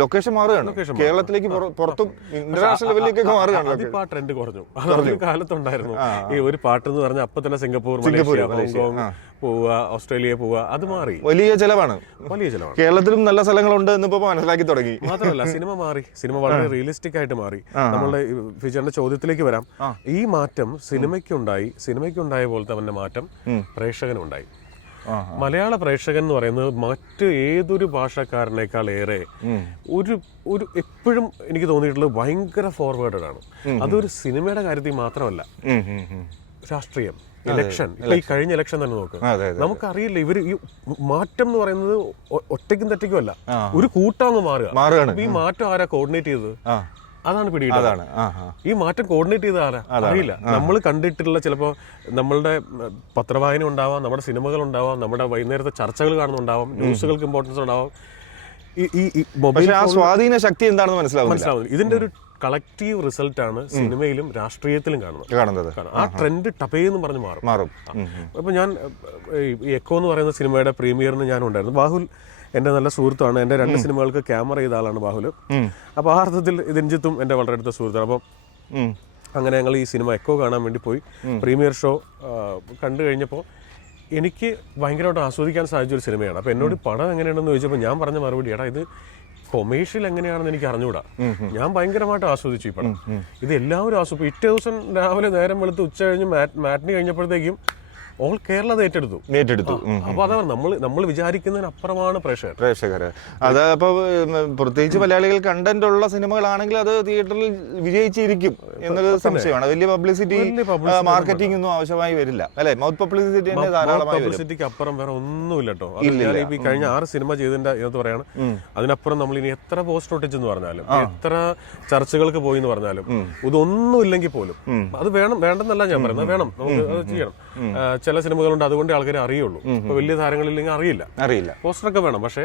ലൊക്കേഷൻ മാറുകയാണ്. കേരളത്തിലേക്ക് പുറത്തും ഇന്റർനാഷണൽ ലെവലിലേക്കൊക്കെ മാറുകയാണ്. അതിപ്പോ ആ ട്രെൻഡ് കുറഞ്ഞു. അതൊരു കാലത്തുണ്ടായിരുന്നു. ഈ ഒരു പാട്ട് എന്ന് പറഞ്ഞാൽ അപ്പൊ തന്നെ സിംഗപ്പൂർ, മലേഷ്യ, ഹോങ്കോങ് പോവുക, ഓസ്ട്രേലിയ പോവുക, അത് മാറി. വലിയ ചെലവാണ്. കേരളത്തിലും നല്ല സ്ഥലങ്ങളുണ്ട് എന്നിപ്പോ മനസ്സിലാക്കി തുടങ്ങി. മാത്രമല്ല, സിനിമ മാറി. സിനിമ വളരെ റിയലിസ്റ്റിക് ആയിട്ട് മാറി. നമ്മളുടെ ഫീച്ചറിന്റെ ചോദ്യത്തിലേക്ക് വരാം. ഈ മാറ്റം സിനിമയ്ക്കുണ്ടായ പോലത്തെ തന്നെ മാറ്റം പ്രേക്ഷകനുണ്ടായി. മലയാള പ്രേക്ഷകൻ എന്ന് പറയുന്നത് മറ്റ് ഏതൊരു ഭാഷക്കാരനേക്കാൾ ഏറെ ഒരു എപ്പോഴും എനിക്ക് തോന്നിയിട്ടുള്ളത് ഭയങ്കര ഫോർവേഡഡ് ആണ്. അതൊരു സിനിമയുടെ കാര്യത്തിൽ മാത്രമല്ല, രാഷ്ട്രീയം, ഇലക്ഷൻ, ഈ കഴിഞ്ഞ ഇലക്ഷൻ തന്നെ നോക്ക്. നമുക്കറിയില്ല, ഇവര് ഈ മാറ്റം എന്ന് പറയുന്നത് ഒറ്റയ്ക്കും തെറ്റയ്ക്കും അല്ല, ഒരു കൂട്ടം മാറുക. ഈ മാറ്റം ആരാ കോർഡിനേറ്റ് ചെയ്തത്? അതാണ് പിടിയിട്ടതാണ്. ഈ മാറ്റം കോർഡിനേറ്റ് ചെയ്ത ആരാ അറിയില്ല. നമ്മൾ കണ്ടിട്ടുള്ള ചിലപ്പോൾ നമ്മളുടെ പത്രവായന ഉണ്ടാവാം, നമ്മുടെ സിനിമകൾ ഉണ്ടാവാം, നമ്മുടെ വൈകുന്നേരത്തെ ചർച്ചകൾ കാണുന്നുണ്ടാവാം, ന്യൂസുകൾക്ക് ഇമ്പോർട്ടൻസ് ഉണ്ടാവാം. ഈ മൊബൈൽ സ്വാധീന ശക്തി എന്താണെന്ന് മനസ്സിലാവുന്നില്ല. ഇതിന്റെ ഒരു കളക്റ്റീവ് റിസൾട്ട് ആണ് സിനിമയിലും രാഷ്ട്രീയത്തിലും കാണുന്നത്. ആ ട്രെൻഡ് ടപേന്ന് പറഞ്ഞ് മാറും. അപ്പൊ ഞാൻ ഈ എക്കോ എന്ന് പറയുന്ന സിനിമയുടെ പ്രീമിയറിന് ഞാൻ ഉണ്ടായിരുന്നു. ബാഹുൽ എൻ്റെ നല്ല സുഹൃത്താണ്. എൻ്റെ 2 സിനിമകൾക്ക് ക്യാമറ ചെയ്ത ആളാണ് ബാഹുല്. അപ്പോൾ ആ അർത്ഥത്തിൽ രഞ്ജിത്തും എൻ്റെ വളരെ അടുത്ത സുഹൃത്താണ്. അപ്പം അങ്ങനെ ഞങ്ങൾ ഈ സിനിമ എക്കോ കാണാൻ വേണ്ടി പോയി. പ്രീമിയർ ഷോ കണ്ടു കഴിഞ്ഞപ്പോൾ എനിക്ക് ഭയങ്കരമായിട്ട് ആസ്വദിക്കാൻ സാധിച്ച ഒരു സിനിമയാണ്. അപ്പോൾ എന്നോട് പടം എങ്ങനെയാണെന്ന് ചോദിച്ചപ്പോൾ ഞാൻ പറഞ്ഞ മറുപടി, എടാ ഇത് കൊമേഴ്ഷ്യൽ എങ്ങനെയാണെന്ന് എനിക്ക് അറിഞ്ഞുകൂടാ, ഞാൻ ഭയങ്കരമായിട്ട് ആസ്വദിച്ചു ഈ പടം. ഇത് എല്ലാവരും ആസ്വദിച്ചു. പിറ്റേ ദിവസം രാവിലെ നേരം വെളുത്ത് ഉച്ച കഴിഞ്ഞ് മാറ്റിന് കഴിഞ്ഞപ്പോഴത്തേക്കും ഓൾ കേരള അത് ഏറ്റെടുത്തു. അപ്പൊ അതാണ് നമ്മൾ വിചാരിക്കുന്നതിനപ്പുറമാണ് പ്രേക്ഷകർ. അത് അപ്പൊ പ്രത്യേകിച്ച് മലയാളികൾ കണ്ടന്റ് ഉള്ള സിനിമകളാണെങ്കിൽ അത് തിയേറ്ററിൽ വിജയിച്ചിരിക്കും എന്നൊരു സംശയമാണ്. വലിയ പബ്ലിസിറ്റി മാർക്കറ്റിംഗ് ഒന്നും ആവശ്യമായി വരില്ല അല്ലെ? മൗത്ത് പബ്ലിസിറ്റി ധാരാളമായി. പബ്ലിസിറ്റിക്ക് അപ്പുറം വേറെ ഒന്നുമില്ല കേട്ടോ. ഈ കഴിഞ്ഞ 6 സിനിമ ചെയ്തതിന്റെ ഇതിനകത്ത് പറയാണ്, അതിനപ്പുറം നമ്മൾ ഇനി എത്ര പോസ്റ്റർ ഒട്ടിച്ചെന്ന് പറഞ്ഞാലും എത്ര ചർച്ചകൾക്ക് പോയി എന്ന് പറഞ്ഞാലും ഇതൊന്നും ഇല്ലെങ്കിൽ പോലും അത് വേണ്ടെന്നല്ല ഞാൻ പറയുന്നത്, വേണം, നമുക്ക് അത് ചെയ്യണം. ചില സിനിമകളുണ്ട് അതുകൊണ്ട് ആൾക്കാരെ അറിയുള്ളൂ. ഇപ്പൊ വലിയ താരങ്ങളില്ലെങ്കിൽ അറിയില്ല. പോസ്റ്ററൊക്കെ വേണം, പക്ഷെ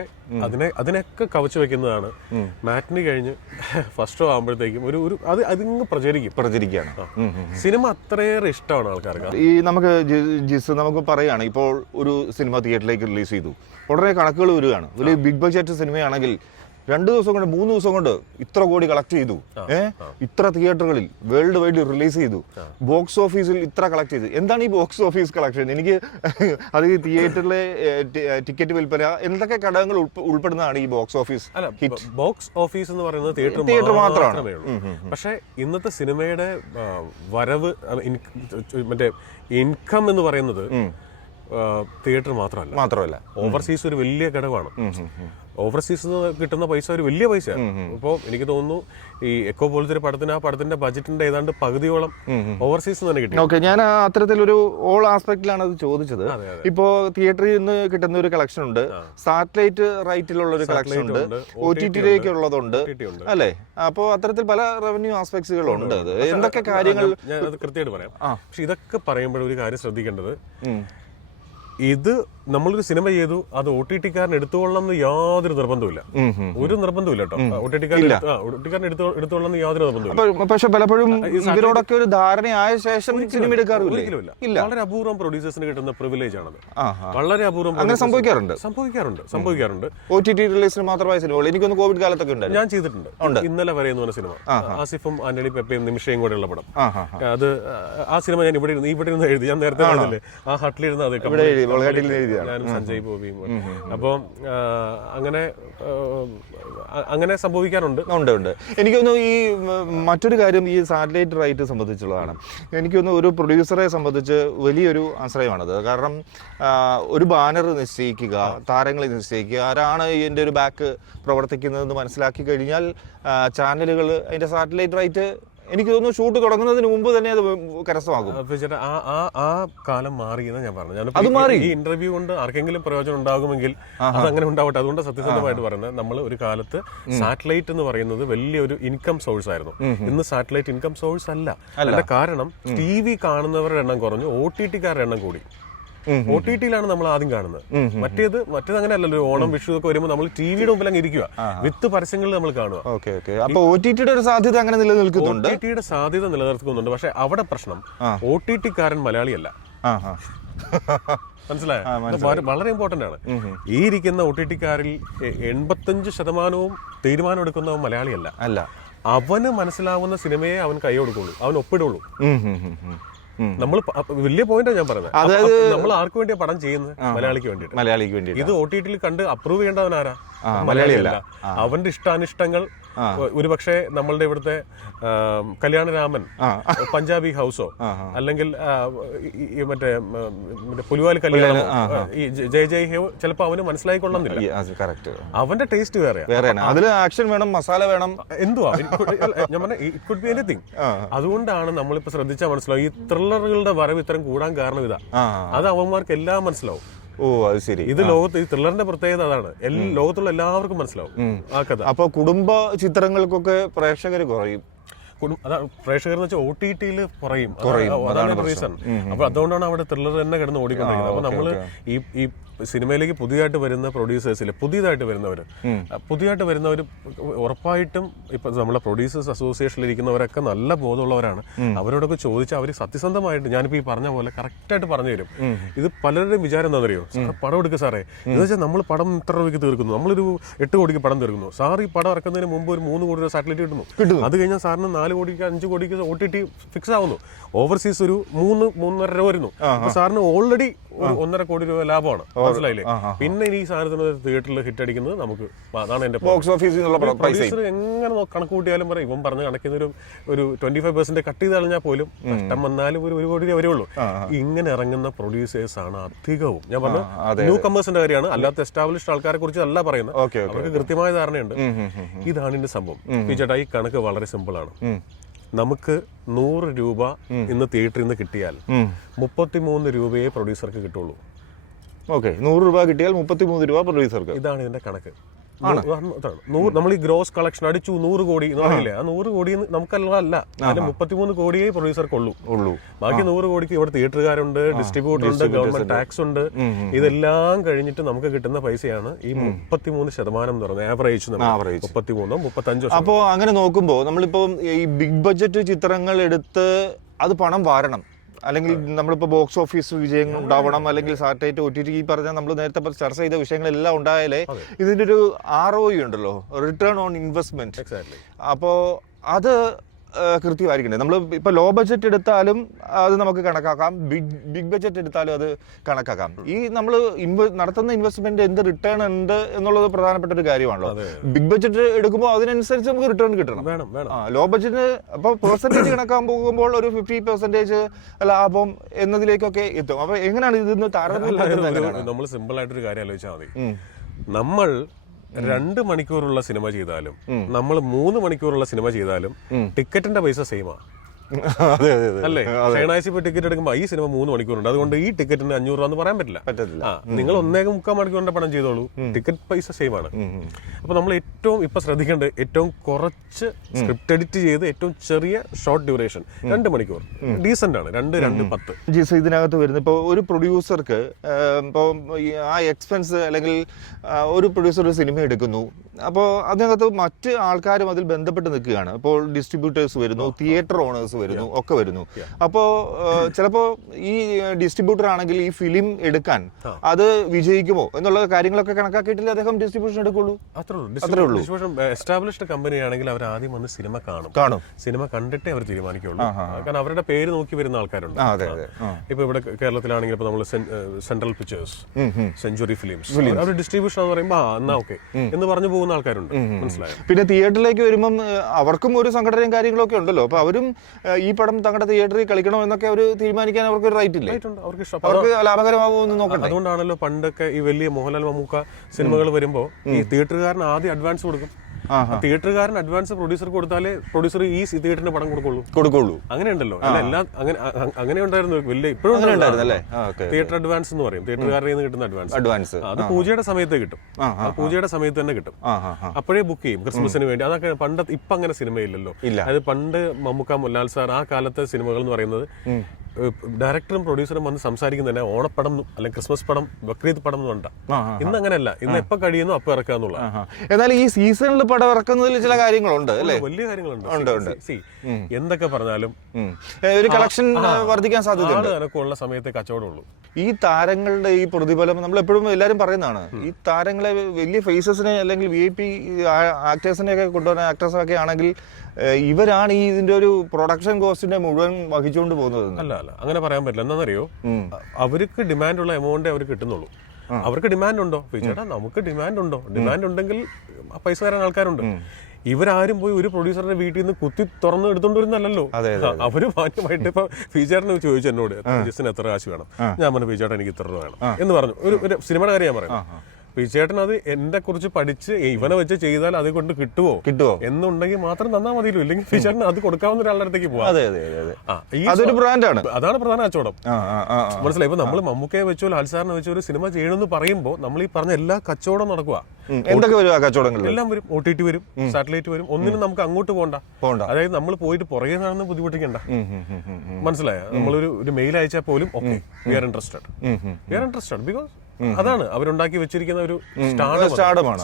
അതിനൊക്കെ കവച്ചു വെക്കുന്നതാണ് മാറ്റിന് കഴിഞ്ഞ് ഫസ്റ്റ് ഷോ ആകുമ്പോഴത്തേക്കും ഒരു അതിങ്ങ് പ്രചരിക്കുകയാണ്. സിനിമ അത്രയേറെ ഇഷ്ടമാണ് ആൾക്കാർക്ക്. ഈ നമുക്ക് പറയാണ്, ഇപ്പോൾ ഒരു സിനിമ തിയേറ്ററിലേക്ക് റിലീസ് ചെയ്തു, ഉടനെ കണക്കുകൾ വരികയാണ്. വലിയ ബിഗ് ബഡ്ജറ്റ് സിനിമയാണെങ്കിൽ 2 ദിവസം കൊണ്ട് 3 ദിവസം കൊണ്ട് ഇത്ര കോടി കളക്ട് ചെയ്തു, ഇത്ര തിയേറ്ററുകളിൽ വേൾഡ് വൈഡ് റിലീസ് ചെയ്തു, ബോക്സ് ഓഫീസിൽ ഇത്ര കളക്ട് ചെയ്തു. എന്താണ് ഈ ബോക്സ് ഓഫീസ് കളക്ഷൻ? എനിക്ക് അത് ഈ തിയേറ്ററിലെ ടിക്കറ്റ് വിൽപ്പന എന്തൊക്കെ ഘടകങ്ങൾ ഉൾപ്പെടുന്നതാണ് ഈ ബോക്സ് ഓഫീസ്? ബോക്സ് ഓഫീസ് എന്ന് പറയുന്നത് തിയേറ്റർ മാത്രമേ ഉള്ളൂ. പക്ഷെ ഇന്നത്തെ സിനിമയുടെ വരവ്, മറ്റേ ഇൻകം എന്ന് പറയുന്നത് തിയേറ്റർ മാത്രമല്ല, ഓവർസീസ് ഒരു വലിയ ഘടകമാണ്. ഓവർസീസ് കിട്ടുന്ന പൈസ ഒരു വലിയ പൈസയാണ്. ഇപ്പോൾ എനിക്ക് തോന്നുന്നു ഈ എക്കോ പോലത്തെ ആ പടത്തിന്റെ ബജറ്റിന്റെ ഏതാണ്ട് പകുതിയോളം ഓവർസീസ് തന്നെ കിട്ടി. ഓക്കെ, ഞാൻ അത്തരത്തിലൊരു ഓൾ ആസ്പെക്റ്റിലാണ് അത് ചോദിച്ചത്. ഇപ്പോ തിയേറ്ററിൽ നിന്ന് കിട്ടുന്ന ഒരു കളക്ഷൻ ഉണ്ട്, സാറ്റലൈറ്റ് റൈറ്റിലുള്ള ഒരു കളക്ഷൻ ഉണ്ട്, OTT-ലേക്ക് ഉള്ളതുണ്ട് അല്ലെ? അപ്പോ അത്തരത്തിൽ പല റവന്യൂ ആസ്പെക്ട്സുകളുണ്ട്. എന്തൊക്കെ കാര്യങ്ങൾ ഞാൻ അത് കൃത്യമായിട്ട് പറയാം. പക്ഷെ ഇതൊക്കെ പറയുമ്പോൾ ഒരു കാര്യം ശ്രദ്ധിക്കേണ്ടത്, ഇത് നമ്മളൊരു സിനിമ ചെയ്തു, അത് OTT-കാരൻ എടുത്തുകൊള്ളണം എന്ന് യാതൊരു നിർബന്ധമില്ല. ഒരു നിർബന്ധമില്ല കേട്ടോ. OTT-കാരൻ എടുത്തുകൊള്ളണം യാതൊരു നിർബന്ധമില്ല. പക്ഷെ പലപ്പോഴും ഇവരോടൊക്കെ ഒരു ധാരണയായ ശേഷം സിനിമ എടുക്കാറില്ല. വളരെ അപൂർവം പ്രൊഡ്യൂസേഴ്സിന് കിട്ടുന്ന പ്രിവിലേജ് ആണത്. വളരെ അപൂർവം. അങ്ങനെ സംഭവിക്കാറുണ്ട്. OTT റിലീസിന് മാത്രമായ സിനിമകൾ എനിക്കൊന്ന് കോവിഡ് കാലത്തൊക്കെ ഉണ്ടായിരുന്നു. ഞാൻ ചെയ്തിട്ടുണ്ട്. ഇന്നലെ വരെ എന്ന് പറഞ്ഞ സിനിമ, ആസിഫും ആന്റണി പെപ്പയും നിമിഷയും കൂടെ ഉള്ള പടം. അത് ആ സിനിമ ഞാൻ ഇവിടെ ഇരുന്ന് എഴുതി. ഞാൻ നേരത്തെ പറഞ്ഞില്ലേ, ആ ഹട്ടിലിരുന്ന് അത് ഞാനും സഞ്ജയ് ബോബിയും. അപ്പം അങ്ങനെ സംഭവിക്കാറുണ്ട്. എനിക്ക് തോന്നുന്നു ഈ മറ്റൊരു കാര്യം ഈ സാറ്റലൈറ്റ് റൈറ്റ് സംബന്ധിച്ചുള്ളതാണ്. എനിക്ക് തോന്നുന്നു ഒരു പ്രൊഡ്യൂസറെ സംബന്ധിച്ച് വലിയൊരു ആശ്രയമാണത്. കാരണം ഒരു ബാനർ നിശ്ചയിക്കുക, താരങ്ങളെ നിശ്ചയിക്കുക, ആരാണ് ഇതിൻ്റെ ഒരു ബാക്ക് പ്രവർത്തിക്കുന്നതെന്ന് മനസ്സിലാക്കി കഴിഞ്ഞാൽ ചാനലുകൾ അതിൻ്റെ സാറ്റലൈറ്റ് റൈറ്റ് എനിക്ക് തോന്നുന്നു ഷൂട്ട് തുടങ്ങുന്നതിന് മുമ്പ് തന്നെ അത് കരസ്ഥമാകും. ആ കാലം മാറിയെന്ന് ഞാൻ പറഞ്ഞു. ഈ ഇന്റർവ്യൂ കൊണ്ട് ആർക്കെങ്കിലും പ്രയോജനം ഉണ്ടാകുമെങ്കിൽ അത് അങ്ങനെ ഉണ്ടാവട്ടെ. അതുകൊണ്ട് സത്യസന്ധമായിട്ട് പറയുന്നത്, നമ്മൾ ഒരു കാലത്ത് സാറ്റലൈറ്റ് എന്ന് പറയുന്നത് വലിയൊരു ഇൻകം സോഴ്സ് ആയിരുന്നു. ഇന്ന് സാറ്റലൈറ്റ് ഇൻകം സോഴ്സ് അല്ല. അതിന്റെ കാരണം TV കാണുന്നവരുടെ എണ്ണം കുറഞ്ഞു, OTT-കാരുടെ എണ്ണം കൂടി. OTT-യിലാണ് നമ്മൾ ആദ്യം കാണുന്നത്. മറ്റേത് അങ്ങനെ അല്ലല്ലോ. ഓണം വിഷു ഒക്കെ വരുമ്പോൾ നമ്മൾ ടിവിയുടെ മുമ്പിൽ അങ്ങ് ഇരിക്കുക, വിത്ത് പരസ്യങ്ങളിൽ നമ്മൾ കാണുക. അപ്പോൾ OTT-യുടെ ഒരു സാധ്യത അങ്ങനെ നിലനിൽക്കുന്നുണ്ട്. OTT-യുടെ സാധ്യത നിലനിർത്തുന്നുണ്ട്. പക്ഷെ അവിടെ പ്രശ്നം OTT-കാരൻ മലയാളിയല്ല. മനസ്സിലായോ? വളരെ ഇമ്പോർട്ടന്റ് ആണ്. ഈ ഇരിക്കുന്ന OTT-കാരിൽ 85% തീരുമാനം എടുക്കുന്നവൻ മലയാളിയല്ല. അവന് മനസ്സിലാവുന്ന സിനിമയെ അവൻ കൈ കൊടുക്കുള്ളൂ, അവൻ ഒപ്പിടുള്ളൂ. നമ്മൾ വലിയ പോയിന്റാണ് ഞാൻ പറഞ്ഞത്. അതായത് നമ്മൾ ആർക്ക് വേണ്ടിയാ പടം ചെയ്യുന്നത്? മലയാളിക്ക് വേണ്ടിയിട്ട്. ഇത് OTT-യിൽ കണ്ട് അപ്രൂവ് ചെയ്യേണ്ടവൻ ആരാ? മലയാളിയല്ല. അവന്റെ ഇഷ്ടാനിഷ്ടങ്ങൾ ഒരുപക്ഷെ നമ്മളുടെ ഇവിടുത്തെ കല്യാണരാമൻ, പഞ്ചാബി ഹൗസോ, അല്ലെങ്കിൽ മറ്റേ പുലിവാലി കല്യാണമോ, ഈ ജയ് ജയ് ഹോ ചിലപ്പോ അവന് മനസ്സിലായിക്കൊള്ളുന്നില്ല. അവന്റെ ടേസ്റ്റ് വേറെയാണ്. അതിൽ ആക്ഷൻ വേണം, മസാല വേണം, എന്തുവാ. ഞാൻ പറഞ്ഞ ഇറ്റ് കുഡ് ബി എനിത്തിങ്. അതുകൊണ്ടാണ് നമ്മളിപ്പോ ശ്രദ്ധിച്ചാൽ മനസ്സിലാവും, ഈ ത്രില്ലറുകളുടെ വരവ് ഇത്തരം കൂടാൻ കാരണം ഇതാ. അത് അവന്മാർക്ക് എല്ലാം മനസ്സിലാവും. അത് ശരി. ഇത് ലോകത്ത് ഈ ത്രില്ലറിന്റെ പ്രത്യേകത അതാണ്. ലോകത്തുള്ള എല്ലാവർക്കും മനസ്സിലാവും ആ കഥ. അപ്പൊ കുടുംബ ചിത്രങ്ങൾക്കൊക്കെ പ്രേക്ഷകർ കുറയും. പ്രേക്ഷകർ എന്ന് വെച്ചാൽ OTT-യിൽ കുറയും. അതാണ് റീസൺ. അപ്പൊ അതുകൊണ്ടാണ് അവിടെ ത്രില്ലർ തന്നെ കിടന്ന് ഓടിക്കൊണ്ടിരിക്കുന്നത്. അപ്പൊ നമ്മള് ഈ സിനിമയിലേക്ക് പുതിയതായിട്ട് വരുന്ന പ്രൊഡ്യൂസേഴ്സിൽ പുതിയതായിട്ട് വരുന്നവർ ഉറപ്പായിട്ടും ഇപ്പൊ നമ്മളെ പ്രൊഡ്യൂസേഴ്സ് അസോസിയേഷനിൽ ഇരിക്കുന്നവരൊക്കെ നല്ല ബോധമുള്ളവരാണ്. അവരോടൊക്കെ ചോദിച്ചാൽ അവർ സത്യസന്ധമായിട്ട് ഞാനിപ്പോ ഈ പറഞ്ഞ പോലെ കറക്റ്റായിട്ട് പറഞ്ഞു തരും. ഇത് പലരുടെയും വിചാരം എന്താണെന്നറിയോ, സാറേ പടം എടുക്കുക സാറേ, എന്ന് വെച്ചാൽ നമ്മൾ പടം ഇത്ര രൂപയ്ക്ക് തീർക്കുന്നു, നമ്മളൊരു 8 കോടിക്ക് പടം തീർക്കുന്നു. സാർ ഈ പടം ഇറക്കുന്നതിന് മുമ്പ് ഒരു 3 കോടി രൂപ സാറ്റലൈറ്റ് കിട്ടുന്നു. അത് കഴിഞ്ഞാൽ സാറിന് 4 കോടിക്ക് 5 കോടിക്ക് OTT ഫിക്സ് ആവുന്നു. ഓവർസീസ് ഒരു 3-3.5 രൂപ വരുന്നു. അപ്പൊ സാറിന് ഓൾറെഡി ഒരു 1.5 കോടി രൂപ ലാഭമാണ്. മനസ്സിലായില്ലേ? പിന്നെ ഈ സാധനത്തിന് തിയേറ്ററിൽ ഹിറ്റ് അടിക്കുന്നത് നമുക്ക് അതാണ് എന്റെ ബോക്സ് ഓഫീസിൽ പ്രൊഡ്യൂസർ എങ്ങനെ കണക്ക് കൂട്ടിയാലും പറയും ഇവൻ പറഞ്ഞ കണക്കിന് ഒരു 25% കട്ട് ചെയ്ത് കളഞ്ഞാൽ പോലും നഷ്ടം വന്നാലും ഒരു 1 കോടി രൂപ വരുള്ളൂ. ഇങ്ങനെ ഇറങ്ങുന്ന പ്രൊഡ്യൂസേഴ്സ് ആണ് അധികവും. ഞാൻ പറഞ്ഞ ന്യൂ കമേഴ്സിന്റെ കാര്യമാണ്, അല്ലാത്ത എസ്റ്റാബ്ലിഷ്ഡ് ആൾക്കാരെ കുറിച്ച് അല്ല പറയുന്നത്. അവർക്ക് കൃത്യമായ ധാരണയുണ്ട്. ഇതാണ് ഇതിന്റെ സംഭവം. ചേട്ടാ ഈ കണക്ക് വളരെ സിമ്പിൾ ആണ്. നമുക്ക് 100 രൂപ ഇന്ന് തിയേറ്ററിൽ നിന്ന് കിട്ടിയാൽ 33 രൂപയെ പ്രൊഡ്യൂസർക്ക് കിട്ടുള്ളൂ. 100 രൂപ കിട്ടിയാൽ 33 രൂപ പ്രൊഡ്യൂസർക്ക്. ഇതാണ് ഇതിന്റെ കണക്ക്. നമ്മൾ ഈ ഗ്രോസ് കളക്ഷൻ അടിച്ചു 100 കോടി എന്ന് പറയില്ലേ, ആ 100 കോടി നമുക്കല്ല, അതിന് 33 കോടിയേ പ്രൊഡ്യൂസർക്കുള്ളൂ. ബാക്കി 100 കോടിക്ക് ഇവിടെ തിയേറ്ററുകാരുണ്ട്, ഡിസ്ട്രിബ്യൂട്ടർ ഉണ്ട്, ഗവൺമെന്റ് ടാക്സ് ഉണ്ട്. ഇതെല്ലാം കഴിഞ്ഞിട്ട് നമുക്ക് കിട്ടുന്ന പൈസയാണ് ഈ 33% എന്ന് പറയുന്നത്. ആവറേജ് 33-35. അപ്പോ അങ്ങനെ നോക്കുമ്പോ നമ്മളിപ്പോ ഈ ബിഗ് ബഡ്ജറ്റ് ചിത്രങ്ങൾ എടുത്ത് അത് പണം വാരണം, അല്ലെങ്കിൽ നമ്മളിപ്പോൾ ബോക്സ് ഓഫീസ് വിജയം ഉണ്ടാവണം, അല്ലെങ്കിൽ സാറ്റലൈറ്റ് OTT ഈ പറഞ്ഞാൽ നമ്മൾ നേരത്തെ ചർച്ച ചെയ്ത വിഷയങ്ങളെല്ലാം ഉണ്ടായാലേ ഇതിൻ്റെ ഒരു ROI ഉണ്ടല്ലോ, റിട്ടേൺ ഓൺ ഇൻവെസ്റ്റ്മെന്റ്. അപ്പോൾ അത് കൃത്യമായിരിക്കണ്ടേ. നമ്മൾ ഇപ്പോൾ ലോ ബഡ്ജറ്റ് എടുത്താലും അത് നമുക്ക് കണക്കാക്കാം, ബിഗ് ബഡ്ജറ്റ് എടുത്താലും അത് കണക്കാക്കാം. ഈ നമ്മൾ നടത്തുന്ന ഇൻവെസ്റ്റ്മെന്റ് എന്ത് റിട്ടേൺ ഉണ്ട് എന്നുള്ളത് പ്രധാനപ്പെട്ട ഒരു കാര്യമാണല്ലോ. ബിഗ് ബഡ്ജറ്റ് എടുക്കുമ്പോൾ അതിനനുസരിച്ച് നമുക്ക് റിട്ടേൺ കിട്ടണം. ലോ ബഡ്ജറ്റ് അപ്പോൾ പെർസെന്റേജ് കണക്കാൻ പോകുമ്പോൾ ഒരു 50% ലാഭം എന്നതിലേക്കൊക്കെ എത്തും. അപ്പൊ എങ്ങനെയാണ് ഇതിന് താരതമ്യം? നമ്മൾ സിമ്പിൾ ആയിട്ടൊരു കാര്യം ആലോചിച്ചാൽ മതി. നമ്മൾ 2 മണിക്കൂറുള്ള സിനിമ ചെയ്താലും നമ്മൾ 3 മണിക്കൂറുള്ള സിനിമ ചെയ്താലും ടിക്കറ്റിന്റെ പൈസ സെയിമാണ്. അല്ലേ? ഷെഹനായിസ് ഇപ്പൊ ടിക്കറ്റ് എടുക്കുമ്പോൾ ഈ സിനിമ 3 മണിക്കൂറുണ്ട്, അതുകൊണ്ട് ഈ ടിക്കറ്റിന് 500 രൂപ എന്ന് പറയാൻ പറ്റില്ല. നിങ്ങൾ 1.25 മണിക്കൂറിന്റെ പണം ചെയ്തോളൂ, ടിക്കറ്റ് പൈസ സെയിം ആണ്. അപ്പൊ നമ്മൾ ഇപ്പൊ ശ്രദ്ധിക്കേണ്ടത് ഏറ്റവും കുറച്ച് സ്ക്രിപ്റ്റ് എഡിറ്റ് ചെയ്ത് ഏറ്റവും ചെറിയ ഷോർട്ട് ഡ്യൂറേഷൻ 2 മണിക്കൂർ ഡീസന്റ് ആണ്. 2-2-10 ഇതിനകത്ത് വരുന്നത് ഇപ്പോൾ ഒരു പ്രൊഡ്യൂസർക്ക് ഇപ്പോൾ ആ എക്സ്പെൻസ്, അല്ലെങ്കിൽ ഒരു പ്രൊഡ്യൂസർ ഒരു സിനിമ എടുക്കുന്നു, അപ്പോൾ അതിനകത്ത് മറ്റ് ആൾക്കാരും അതിൽ ബന്ധപ്പെട്ട് നിൽക്കുകയാണ്. ഇപ്പോൾ ഡിസ്ട്രിബ്യൂട്ടേഴ്സ് വരുന്നു, തിയേറ്റർ ഓണേഴ്സ് വരുന്നു, ഒക്കെ വരുന്നു. അപ്പോൾ ചിലപ്പോൾ ഈ ഡിസ്ട്രിബ്യൂട്ടർ ആണെങ്കിൽ ഈ ഫിലിം എടുക്കാൻ അത് വിജയിക്കുമോ എന്നുള്ള കാര്യങ്ങളൊക്കെ കണക്കാക്കിയിട്ടില്ല അദ്ദേഹം ഡിസ്ട്രിബ്യൂഷൻ എടുക്കുള്ളൂ. അത്രേ ഉള്ളൂ. എസ്റ്റാബ്ലിഷ്ഡ് കമ്പനി ആണെങ്കിൽ അവർ ആദ്യം വന്ന് സിനിമ കാണും. സിനിമ കണ്ടിട്ടേ അവർ തീരുമാനിക്കുള്ളൂ. കാരണം അവരുടെ പേര് നോക്കി വരുന്ന ആൾക്കാരുണ്ട്. ഇപ്പൊ ഇവിടെ കേരളത്തിലാണെങ്കിൽ ഇപ്പൊ നമ്മൾ സെൻട്രൽ പിക്ചേഴ്സ്, സെഞ്ചുറി ഫിലിംസ്, അവർ ഡിസ്ട്രിബ്യൂഷൻ എന്ന് പറയുമ്പോൾ എന്നാ ഓക്കെ എന്ന് പറഞ്ഞു പോകുന്ന ആൾക്കാരുണ്ട്. മനസ്സിലായോ? പിന്നെ തിയേറ്ററിലേക്ക് വരുമ്പം അവർക്കും ഒരു സംഘടനയും കാര്യങ്ങളൊക്കെ ഉണ്ടല്ലോ. അപ്പൊ അവരും ഈ പടം തങ്ങളുടെ തിയേറ്ററിൽ കളിക്കണോ എന്നൊക്കെ അവർ തീരുമാനിക്കാൻ അവർക്ക് ഒരു റൈറ്റ് ഇല്ലേ? അവർക്ക് ലാഭകരമാകുമെന്ന് നോക്കണം. അതുകൊണ്ടാണല്ലോ പണ്ടൊക്കെ ഈ വലിയ മോഹൻലാൽ മമ്മൂക്ക സിനിമകൾ വരുമ്പോൾ ഈ തിയേറ്ററുകാരന് ആദ്യം അഡ്വാൻസ് കൊടുക്കും. തിയേറ്ററുകാരൻ അഡ്വാൻസ് പ്രൊഡ്യൂസർക്ക് കൊടുത്താലേ പ്രൊഡ്യൂസർ ഈ തിയേറ്ററിന് പടം കൊടുക്കുള്ളൂ. അങ്ങനെ ഉണ്ടല്ലോ. എല്ലാം അങ്ങനെ ഉണ്ടായിരുന്നു. വലിയ ഇപ്പോഴും തിയേറ്റർ അഡ്വാൻസ് എന്ന് പറയും. തിയേറ്ററുകാരുടെ കിട്ടുന്ന അഡ്വാൻസ് അത് പൂജയുടെ സമയത്ത് കിട്ടും. പൂജയുടെ സമയത്ത് തന്നെ കിട്ടും. അപ്പോഴേ ബുക്ക് ചെയ്യും ക്രിസ്മസിന് വേണ്ടി. അതൊക്കെ പണ്ട് ഇപ്പൊ അങ്ങനെ സിനിമയില്ലല്ലോ. അത് പണ്ട് മമ്മൂക്ക, മോഹൻലാൽ സാർ ആ കാലത്തെ സിനിമകൾ എന്ന് പറയുന്നത് ഡയറക്ടറും പ്രൊഡ്യൂസറും വന്ന് സംസാരിക്കുന്ന തന്നെ ഓണപ്പടം അല്ലെങ്കിൽ ക്രിസ്മസ് പടം, ബക്രീദ് പടം എന്ന് വേണ്ട. ഇന്ന് അങ്ങനെയല്ല. ഇന്ന് എപ്പോ കഴിയുന്നു അപ്പൊ ഇറക്കുക എന്നുള്ള. എന്നാൽ ഈ സീസണിൽ പടം ഇറക്കുന്നതിൽ ചില കാര്യങ്ങളുണ്ട് അല്ലേ? വലിയ കാര്യങ്ങളുണ്ട്. എന്തൊക്കെ പറഞ്ഞാലും ഒരു കളക്ഷൻ വർദ്ധിക്കാൻ സാധ്യതയുണ്ട്. അനക്കമുള്ള സമയത്തെ കച്ചവടമുള്ളൂ. ഈ താരങ്ങളുടെ ഈ പ്രതിഫലം നമ്മൾ എപ്പോഴും എല്ലാവരും പറയുന്നതാണ്. ഈ താരങ്ങളെ വലിയ ഫേസസിനെ അല്ലെങ്കിൽ VIP ആക്ടേഴ്സിനെ ഒക്കെ കൊണ്ടുവരുന്ന ആക്ടേഴ്സൊക്കെ ആണെങ്കിൽ ഇവരാണ് ഈ ഇതിന്റെ ഒരു പ്രൊഡക്ഷൻ കോസ്റ്റിന്റെ മുഴുവൻ വഹിച്ചുകൊണ്ട് പോകുന്നത്. അല്ല, അങ്ങനെ പറയാൻ പറ്റില്ല. എന്താണെന്നറിയോ, അവർക്ക് ഡിമാൻഡുള്ള എമൗണ്ടേ അവർക്ക് കിട്ടുന്നുള്ളൂ. അവർക്ക് ഡിമാൻഡ് ഉണ്ടോ? ചേട്ടാ നമുക്ക് ഡിമാൻഡ് ഉണ്ടോ? ഡിമാൻഡ് ഉണ്ടെങ്കിൽ പൈസ തരാൻ ആൾക്കാരുണ്ട്. ഇവരാരും പോയി ഒരു പ്രൊഡ്യൂസറിന്റെ വീട്ടിൽ നിന്ന് കുത്തി തുറന്ന് എടുത്തോണ്ട് വരുന്നല്ലോ. അവര് മാന്യമായിട്ട് ഇപ്പൊ ഫീച്ചറിന് ചോദിച്ചു എന്നോട്, ജിസിന് എത്ര കാശ് വേണം? ഞാൻ പറഞ്ഞു ഫീച്ചേട്ടൻ എനിക്ക് ഇത്ര രൂപ വേണം എന്ന് പറഞ്ഞു. ഒരു സിനിമയുടെ കാര്യം ഞാൻ പറയാം. ചേട്ടൻ അത് എന്നെ കുറിച്ച് പഠിച്ച് ഇവനെ വെച്ച് ചെയ്താൽ അത് കൊണ്ട് കിട്ടുവോ എന്നുണ്ടെങ്കിൽ മാത്രം തന്നാ മതിയല്ലോ. ഇല്ലെങ്കിൽ ഫീച്ചറിന് അത് കൊടുക്കാവുന്ന ഒരാളുടെ അടുത്തേക്ക് പോവാം. അതൊരു ബ്രാൻഡാണ്. അതാണ് പ്രധാന കച്ചവടം. മനസ്സിലായി? ഇപ്പൊ നമ്മൾ മമ്മൂക്കയെ വെച്ചോ ലാൽസാറിനെ വെച്ചോ ഒരു സിനിമ ചെയ്യണമെന്ന് പറയുമ്പോൾ നമ്മൾ ഈ പറഞ്ഞ എല്ലാ കച്ചവടം നടക്കുക. എന്തൊക്കെ വരും ആ കച്ചവടങ്ങൾ? എല്ലാം വരും. OTT വരും, സാറ്റലൈറ്റ് വരും. ഒന്നിനും നമുക്ക് അങ്ങോട്ട് പോകണ്ട. അതായത് നമ്മൾ പോയിട്ട് പുറകെ നടന്ന് ബുദ്ധിമുട്ടിക്കണ്ട. മനസ്സിലായോ? നമ്മളൊരു മെയിൽ അയച്ചാൽ പോലും okay, we are interested because അതാണ് അവരുണ്ടാക്കി വെച്ചിരിക്കുന്ന ഒരു സ്റ്റാർഡമാണ്.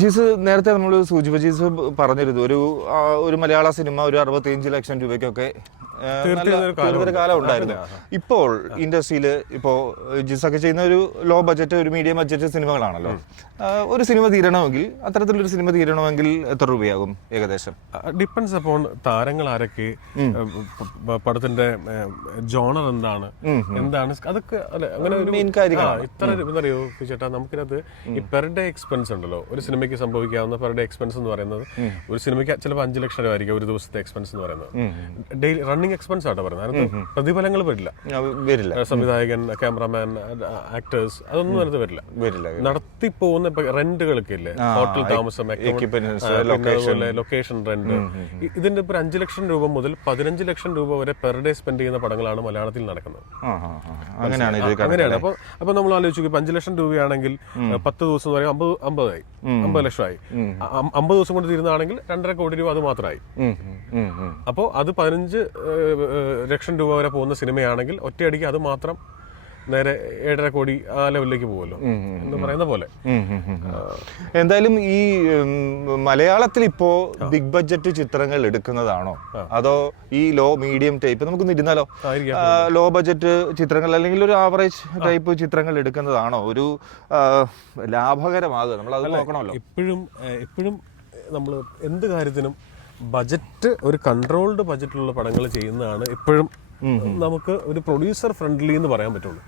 ജീസ് നേരത്തെ നമ്മൾ സൂചിപ്പ ജീസ് പറഞ്ഞിരുന്നു ഒരു മലയാള സിനിമ ഒരു 65 ലക്ഷം രൂപയ്ക്കൊക്കെ ഒരു കാലം ഉണ്ടായിരുന്നു. ഇപ്പോൾ ഇൻഡസ്ട്രിയിൽ ഇപ്പോൾ ജിസൊക്കെ ചെയ്യുന്ന ഒരു ലോ ബഡ്ജറ്റ് ഒരു മീഡിയം ബഡ്ജറ്റ് സിനിമകളാണല്ലോ. ഒരു സിനിമ തീരണമെങ്കിൽ അത്തരത്തിലൊരു സിനിമ തീരണമെങ്കിൽ എത്ര രൂപയാകും ഏകദേശം? ഡിപ്പെൻസ് അപ്പോൺ താരങ്ങൾ ആരൊക്കെ, പടത്തിന്റെ ജോണർ എന്താണ്, അതൊക്കെ അങ്ങനെ ഒരു മെയിൻ കാര്യങ്ങൾ. ഇത്ര എന്തറിയോ ചേട്ടാ, നമുക്കിനകത്ത് ഈ പെർ ഡേ എക്സ്പെൻസ് ഉണ്ടല്ലോ. ഒരു സിനിമയ്ക്ക് സംഭവിക്കാവുന്ന പെർ ഡേ എക്സ്പെൻസ് എന്ന് പറയുന്നത് ഒരു സിനിമയ്ക്ക് ചിലപ്പോൾ 5 ലക്ഷം രൂപ ആയിരിക്കും ഒരു ദിവസത്തെ എക്സ്പെൻസ് എന്ന് പറയുന്നത്. ഡെയിലി റണ്ണിങ് എക്സ്പെൻസ് ആട്ടോ പറയുന്നത്. അതിനകത്ത് പ്രതിഫലങ്ങൾ വരില്ല. സംവിധായകൻ, ക്യാമറാമാൻ, ആക്ടേഴ്സ്, അതൊന്നും അതിനകത്ത് വരില്ല. നടത്തി പോകുന്ന റെന്റുകളൊക്കെ ഇല്ലേ, ഹോട്ടൽ താമസം, ലൊക്കേഷൻ റെന്റ്, ഇതിന്റെ ഇപ്പൊ 5 ലക്ഷം രൂപ മുതൽ 15 ലക്ഷം രൂപ വരെ പെർ ഡേ സ്പെൻഡ് ചെയ്യുന്ന പടങ്ങളാണ് മലയാളത്തിൽ നടക്കുന്നത്. അങ്ങനെയാണ്. അപ്പൊ നമ്മൾ ആലോചിച്ചു, ഇപ്പൊ 5 ലക്ഷം രൂപയാണെങ്കിൽ 10 ദിവസം എന്ന് പറയുമ്പോൾ 50 ലക്ഷമായി. 50 ദിവസം കൊണ്ട് തീരുന്നതാണെങ്കിൽ 2.5 കോടി രൂപ അത് മാത്രമായി. അപ്പോൾ അത് 15 ലക്ഷം രൂപ വരെ പോകുന്ന സിനിമയാണെങ്കിൽ ഒറ്റയടിക്ക് അത് മാത്രം നേരെ 7.5 കോടി ആ ലെവലിലേക്ക് പോകുമല്ലോ എന്ന് പറയുന്ന പോലെ. എന്തായാലും ഈ മലയാളത്തിൽ ഇപ്പോ ബിഗ് ബഡ്ജറ്റ് ചിത്രങ്ങൾ എടുക്കുന്നതാണോ അതോ ഈ ലോ മീഡിയം ടൈപ്പ്, നമുക്കൊന്ന് ഇരുന്നാലോ, ലോ ബഡ്ജറ്റ് ചിത്രങ്ങൾ അല്ലെങ്കിൽ ഒരു ആവറേജ് ടൈപ്പ് ചിത്രങ്ങൾ എടുക്കുന്നതാണോ ഒരു ലാഭകരമാകുക? നമ്മൾ അത് നോക്കണമല്ലോ. എപ്പോഴും നമ്മൾ എന്ത് കാര്യത്തിനും ബജറ്റ്, ഒരു കൺട്രോൾഡ് ബജറ്റിലുള്ള പടങ്ങൾ ചെയ്യുന്നതാണ് എപ്പോഴും നമുക്ക് ഒരു പ്രൊഡ്യൂസർ ഫ്രണ്ട്ലി എന്ന് പറയാൻ പറ്റുള്ളൂ.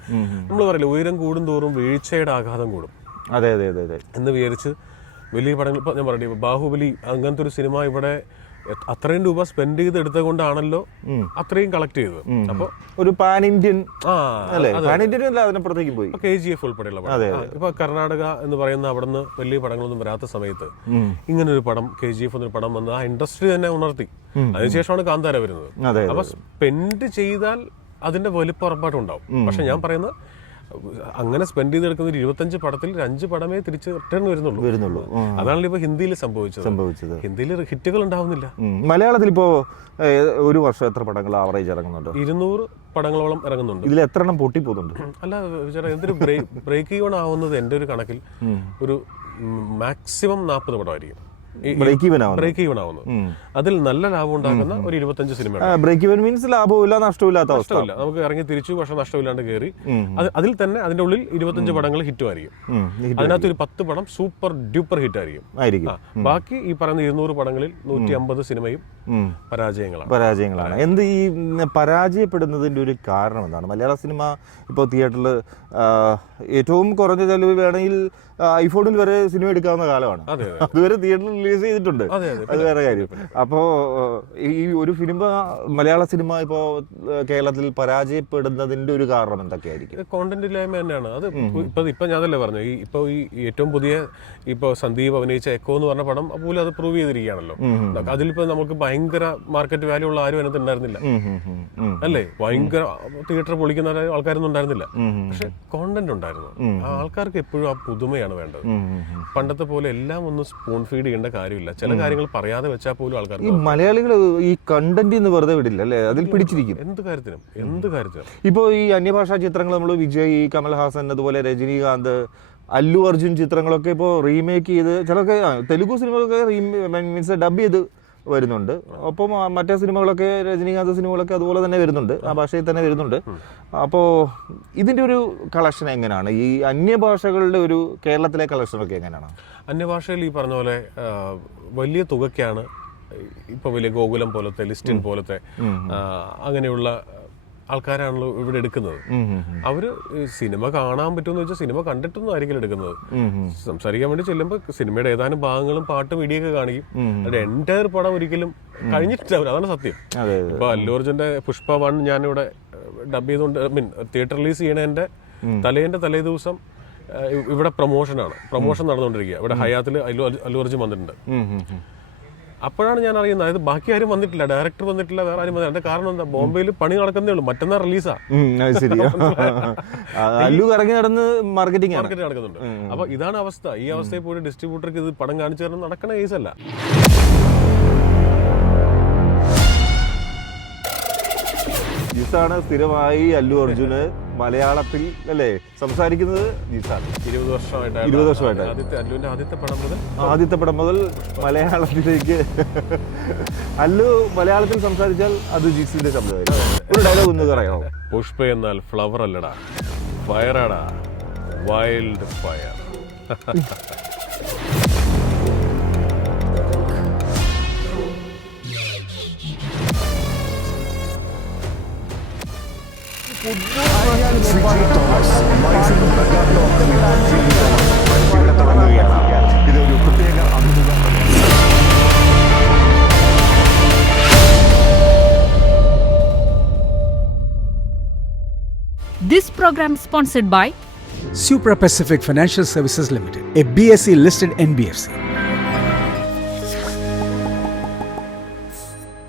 നമ്മൾ പറയില്ല, ഉയരം കൂടും തോറും വീഴ്ചയുടെ ആഘാതം കൂടും. അതെ എന്ന് വിചാരിച്ച് വലിയ പടങ്ങൾ, ഇപ്പൊ ഞാൻ പറയട്ടെ, ബാഹുബലി അങ്ങനത്തെ ഒരു സിനിമ ഇവിടെ അത്രയും രൂപ സ്പെൻഡ് ചെയ്ത് എടുത്തത് കൊണ്ടാണല്ലോ അത്രയും കളക്ട് ചെയ്തത്. അപ്പൊ ഒരു പാൻ ഇന്ത്യൻ അതിനപ്പുറത്തേക്ക് പോയി. KGF ഉൾപ്പെടെയുള്ള പടം, ഇപ്പൊ കർണാടക എന്ന് പറയുന്ന അവിടെ നിന്ന് വലിയ പടങ്ങളൊന്നും വരാത്ത സമയത്ത് ഇങ്ങനൊരു പടം, KGF എന്നൊരു പടം വന്ന് ആ ഇൻഡസ്ട്രി തന്നെ ഉണർത്തി. അതിനുശേഷമാണ് കാന്താര വരുന്നത്. അപ്പൊ സ്പെൻഡ് ചെയ്താൽ അതിന്റെ വലിപ്പം ഉറപ്പായിട്ടും ഉണ്ടാവും. പക്ഷെ ഞാൻ പറയുന്നത്, അങ്ങനെ സ്പെൻഡ് ചെയ്തെടുക്കുന്ന ഒരു 25 പടത്തിൽ 5 പടമേ തിരിച്ച് റിട്ടേൺ വരുന്നുള്ളൂ. അതാണല്ലോ ഇപ്പൊ ഹിന്ദിയിൽ സംഭവിച്ചത്. ഹിന്ദിയിൽ ഹിറ്റുകൾ ഉണ്ടാവുന്നില്ല. മലയാളത്തിൽ ഇപ്പോ ഒരു വർഷം എത്ര പടങ്ങൾ ആവറേജ് ഇറങ്ങുന്നുണ്ട്? 200 പടങ്ങളോളം ഇറങ്ങുന്നുണ്ട്. ഇതിൽ എത്ര എണ്ണം പൊട്ടിപ്പോകുന്നുണ്ട്? അല്ല ചേട്ടാ, എന്തൊരു ബ്രേക്ക് ഈവൺ ആവുന്നത് എന്റെ ഒരു കണക്കിൽ ഒരു മാക്സിമം 40 പടമായിരിക്കും ബ്രേക്ക് ഈവൻ ആവുന്നത്. അതിൽ നല്ല ലാഭം ഉണ്ടാക്കുന്ന ഒരു 25 സിനിമ. ബ്രേക്ക് ഈവൻ മീൻസ് ലാഭമില്ല, നഷ്ടമില്ലാത്ത അവസ്ഥ. നമുക്ക് ഇറങ്ങി തിരിച്ചു, പക്ഷെ നഷ്ടമില്ലാണ്ട് കയറി. അതിൽ തന്നെ അതിന്റെ ഉള്ളിൽ 25 പടങ്ങൾ ഹിറ്റും ആയിരിക്കും. അതിനകത്ത് ഒരു 10 പടം സൂപ്പർ ഡ്യൂപ്പർ ഹിറ്റ് ആയിരിക്കും. ബാക്കി ഈ പറയുന്ന 200 പടങ്ങളിൽ 150 സിനിമയും പരാജയങ്ങളാണ്. എന്ത് ഈ പരാജയപ്പെടുന്നതിന്റെ ഒരു കാരണം എന്താണ്? മലയാള സിനിമ ഇപ്പോൾ തിയേറ്ററിൽ ഏറ്റവും കുറഞ്ഞ ചെലവ് വേണമെങ്കിൽ ഐഫോണിൽ വരെ സിനിമ എടുക്കാവുന്ന കാലമാണ്. അതുവരെ തിയേറ്ററിൽ റിലീസ് ചെയ്തിട്ടുണ്ട്. അത് വേറെ കാര്യം. അപ്പോ ഈ ഒരു സിനിമ, മലയാള സിനിമ ഇപ്പോ കേരളത്തിൽ പരാജയപ്പെടുന്നതിന്റെ ഒരു കാരണം എന്തൊക്കെയായിരിക്കും? കോണ്ടന്റ് ഇല്ലായ്മ തന്നെയാണ്. അത് ഇപ്പൊ ഞാനല്ലേ പറഞ്ഞു, ഇപ്പൊ ഈ ഏറ്റവും പുതിയ ഇപ്പൊ സന്ദീപ് അഭിനയിച്ച എക്കോ എന്ന് പറഞ്ഞ പടം പോലും അത് പ്രൂവ് ചെയ്തിരിക്കുകയാണല്ലോ. അതിലിപ്പോ നമുക്ക് ഭയങ്കര മാർക്കറ്റ് വാല്യൂ ഉള്ള ആരും അതിനകത്ത് ഉണ്ടായിരുന്നില്ല, അല്ലേ? ഭയങ്കര തിയേറ്റർ പൊളിക്കുന്ന ആൾക്കാരൊന്നും ഉണ്ടായിരുന്നില്ല. പക്ഷെ കോണ്ടന്റ് ഉണ്ടായിരുന്നു. ആൾക്കാർക്ക് എപ്പോഴും ആ പുതുമയാണ് വേണ്ടത്. പണ്ടത്തെ പോലെ എല്ലാം ഒന്ന് സ്പൂൺ ഫീഡ് ചെയ്യേണ്ട കാര്യമില്ല. ചില കാര്യങ്ങൾ പറയാതെ വെച്ചാൽ പോലും ആൾക്കാർക്ക്, മലയാളികൾ ഈ കണ്ടന്റ് എന്ന് വെറുതെ വിടില്ല, അല്ലേ? അതിൽ പിടിച്ചിരിക്കും. എന്ത് കാര്യത്തിനും. ഇപ്പോ ഈ അന്യഭാഷാ ചിത്രങ്ങൾ നമ്മൾ വിജയ്, കമൽഹാസൻ, അതുപോലെ രജനീകാന്ത്, അല്ലു അർജുൻ ചിത്രങ്ങളൊക്കെ ഇപ്പോൾ റീമേക്ക് ചെയ്ത്, ചിലൊക്കെ തെലുഗു സിനിമകളൊക്കെ മീൻസ് ഡബ് ചെയ്ത് വരുന്നുണ്ട്. ഒപ്പം മറ്റേ സിനിമകളൊക്കെ, രജനീകാന്ത് സിനിമകളൊക്കെ അതുപോലെ തന്നെ വരുന്നുണ്ട്, ആ ഭാഷയിൽ തന്നെ വരുന്നുണ്ട്. അപ്പോൾ ഇതിൻ്റെ ഒരു കളക്ഷൻ എങ്ങനെയാണ്? ഈ അന്യഭാഷകളുടെ ഒരു കേരളത്തിലെ കളക്ഷനൊക്കെ എങ്ങനെയാണ്? അന്യഭാഷയിൽ ഈ പറഞ്ഞ പോലെ വലിയ തുകയ്ക്കാണ് ഇപ്പൊ വലിയ ഗോകുലം പോലത്തെ, ലിസ്റ്റിൻ പോലത്തെ അങ്ങനെയുള്ള ആൾക്കാരാണല്ലോ ഇവിടെ എടുക്കുന്നത്. അവര് സിനിമ കാണാൻ പറ്റുമെന്ന് വെച്ചാൽ സിനിമ കണ്ടിട്ടൊന്നും ആയിരിക്കും എടുക്കുന്നത്. സംസാരിക്കാൻ വേണ്ടി ചെല്ലുമ്പോൾ സിനിമയുടെ ഏതാനും ഭാഗങ്ങളും പാട്ടും ഇടിയൊക്കെ കാണിക്കും. അതിന്റെ എൻറ്റയർ പടം ഒരിക്കലും കഴിഞ്ഞിട്ടില്ല. അതാണ് സത്യം. ഇപ്പൊ അല്ലു അർജുന്റെ പുഷ്പ 1 ഞാനിവിടെ ഡബ് ചെയ്തുകൊണ്ട് തിയേറ്റർ റിലീസ് ചെയ്യണതിന്റെ തലേ ദിവസം ഇവിടെ പ്രൊമോഷൻ നടന്നുകൊണ്ടിരിക്കുക. ഇവിടെ ഹയാത്തിൽ അല്ലു അർജുൻ വന്നിട്ടുണ്ട്. അപ്പോഴാണ് ഞാൻ അറിയുന്നത്, അതായത് ബാക്കി ആരും വന്നിട്ടില്ല, ഡയറക്ടർ വന്നിട്ടില്ല, വേറെ ആരും വന്നില്ല. അതിന്റെ കാരണം എന്താ? ബോംബെയിൽ പണി നടക്കുന്നേ ഉള്ളൂ, മറ്റന്നാൾ റിലീസാ. മാർക്കറ്റിംഗ് നടക്കുന്നുണ്ട്. അപ്പൊ ഇതാണ് അവസ്ഥ. ഈ അവസ്ഥയിൽ പോയി ഡിസ്ട്രിബ്യൂട്ടർക്ക് ഇത് പടം കാണിച്ചു തരണം നടക്കണ കേസല്ല. സ്ഥിരമായി അല്ലു അർജുന് മലയാളത്തിൽ അല്ലേ സംസാരിക്കുന്നത് ജിസാണ്. 20 വർഷമായിട്ട് അല്ലുവിന്റെ ആദ്യത്തെ പടം മുതൽ മലയാളത്തിലേക്ക് അല്ലു മലയാളത്തിൽ സംസാരിച്ചാൽ അത് ജിസിന്റെ ശബ്ദമായിരിക്കും. ഒരു ഡയലോഗ് ഒന്ന് പറയാമോ? പുഷ്പ എന്നാൽ ഫ്ലവർ അല്ലടാ, ഫയറാടാ, വൈൽഡ് ഫയർ. ഇതൊരു പ്രത്യേക അഭിമുഖം. This program sponsored by Supra Pacific Financial Services Limited, a BSE listed NBFC.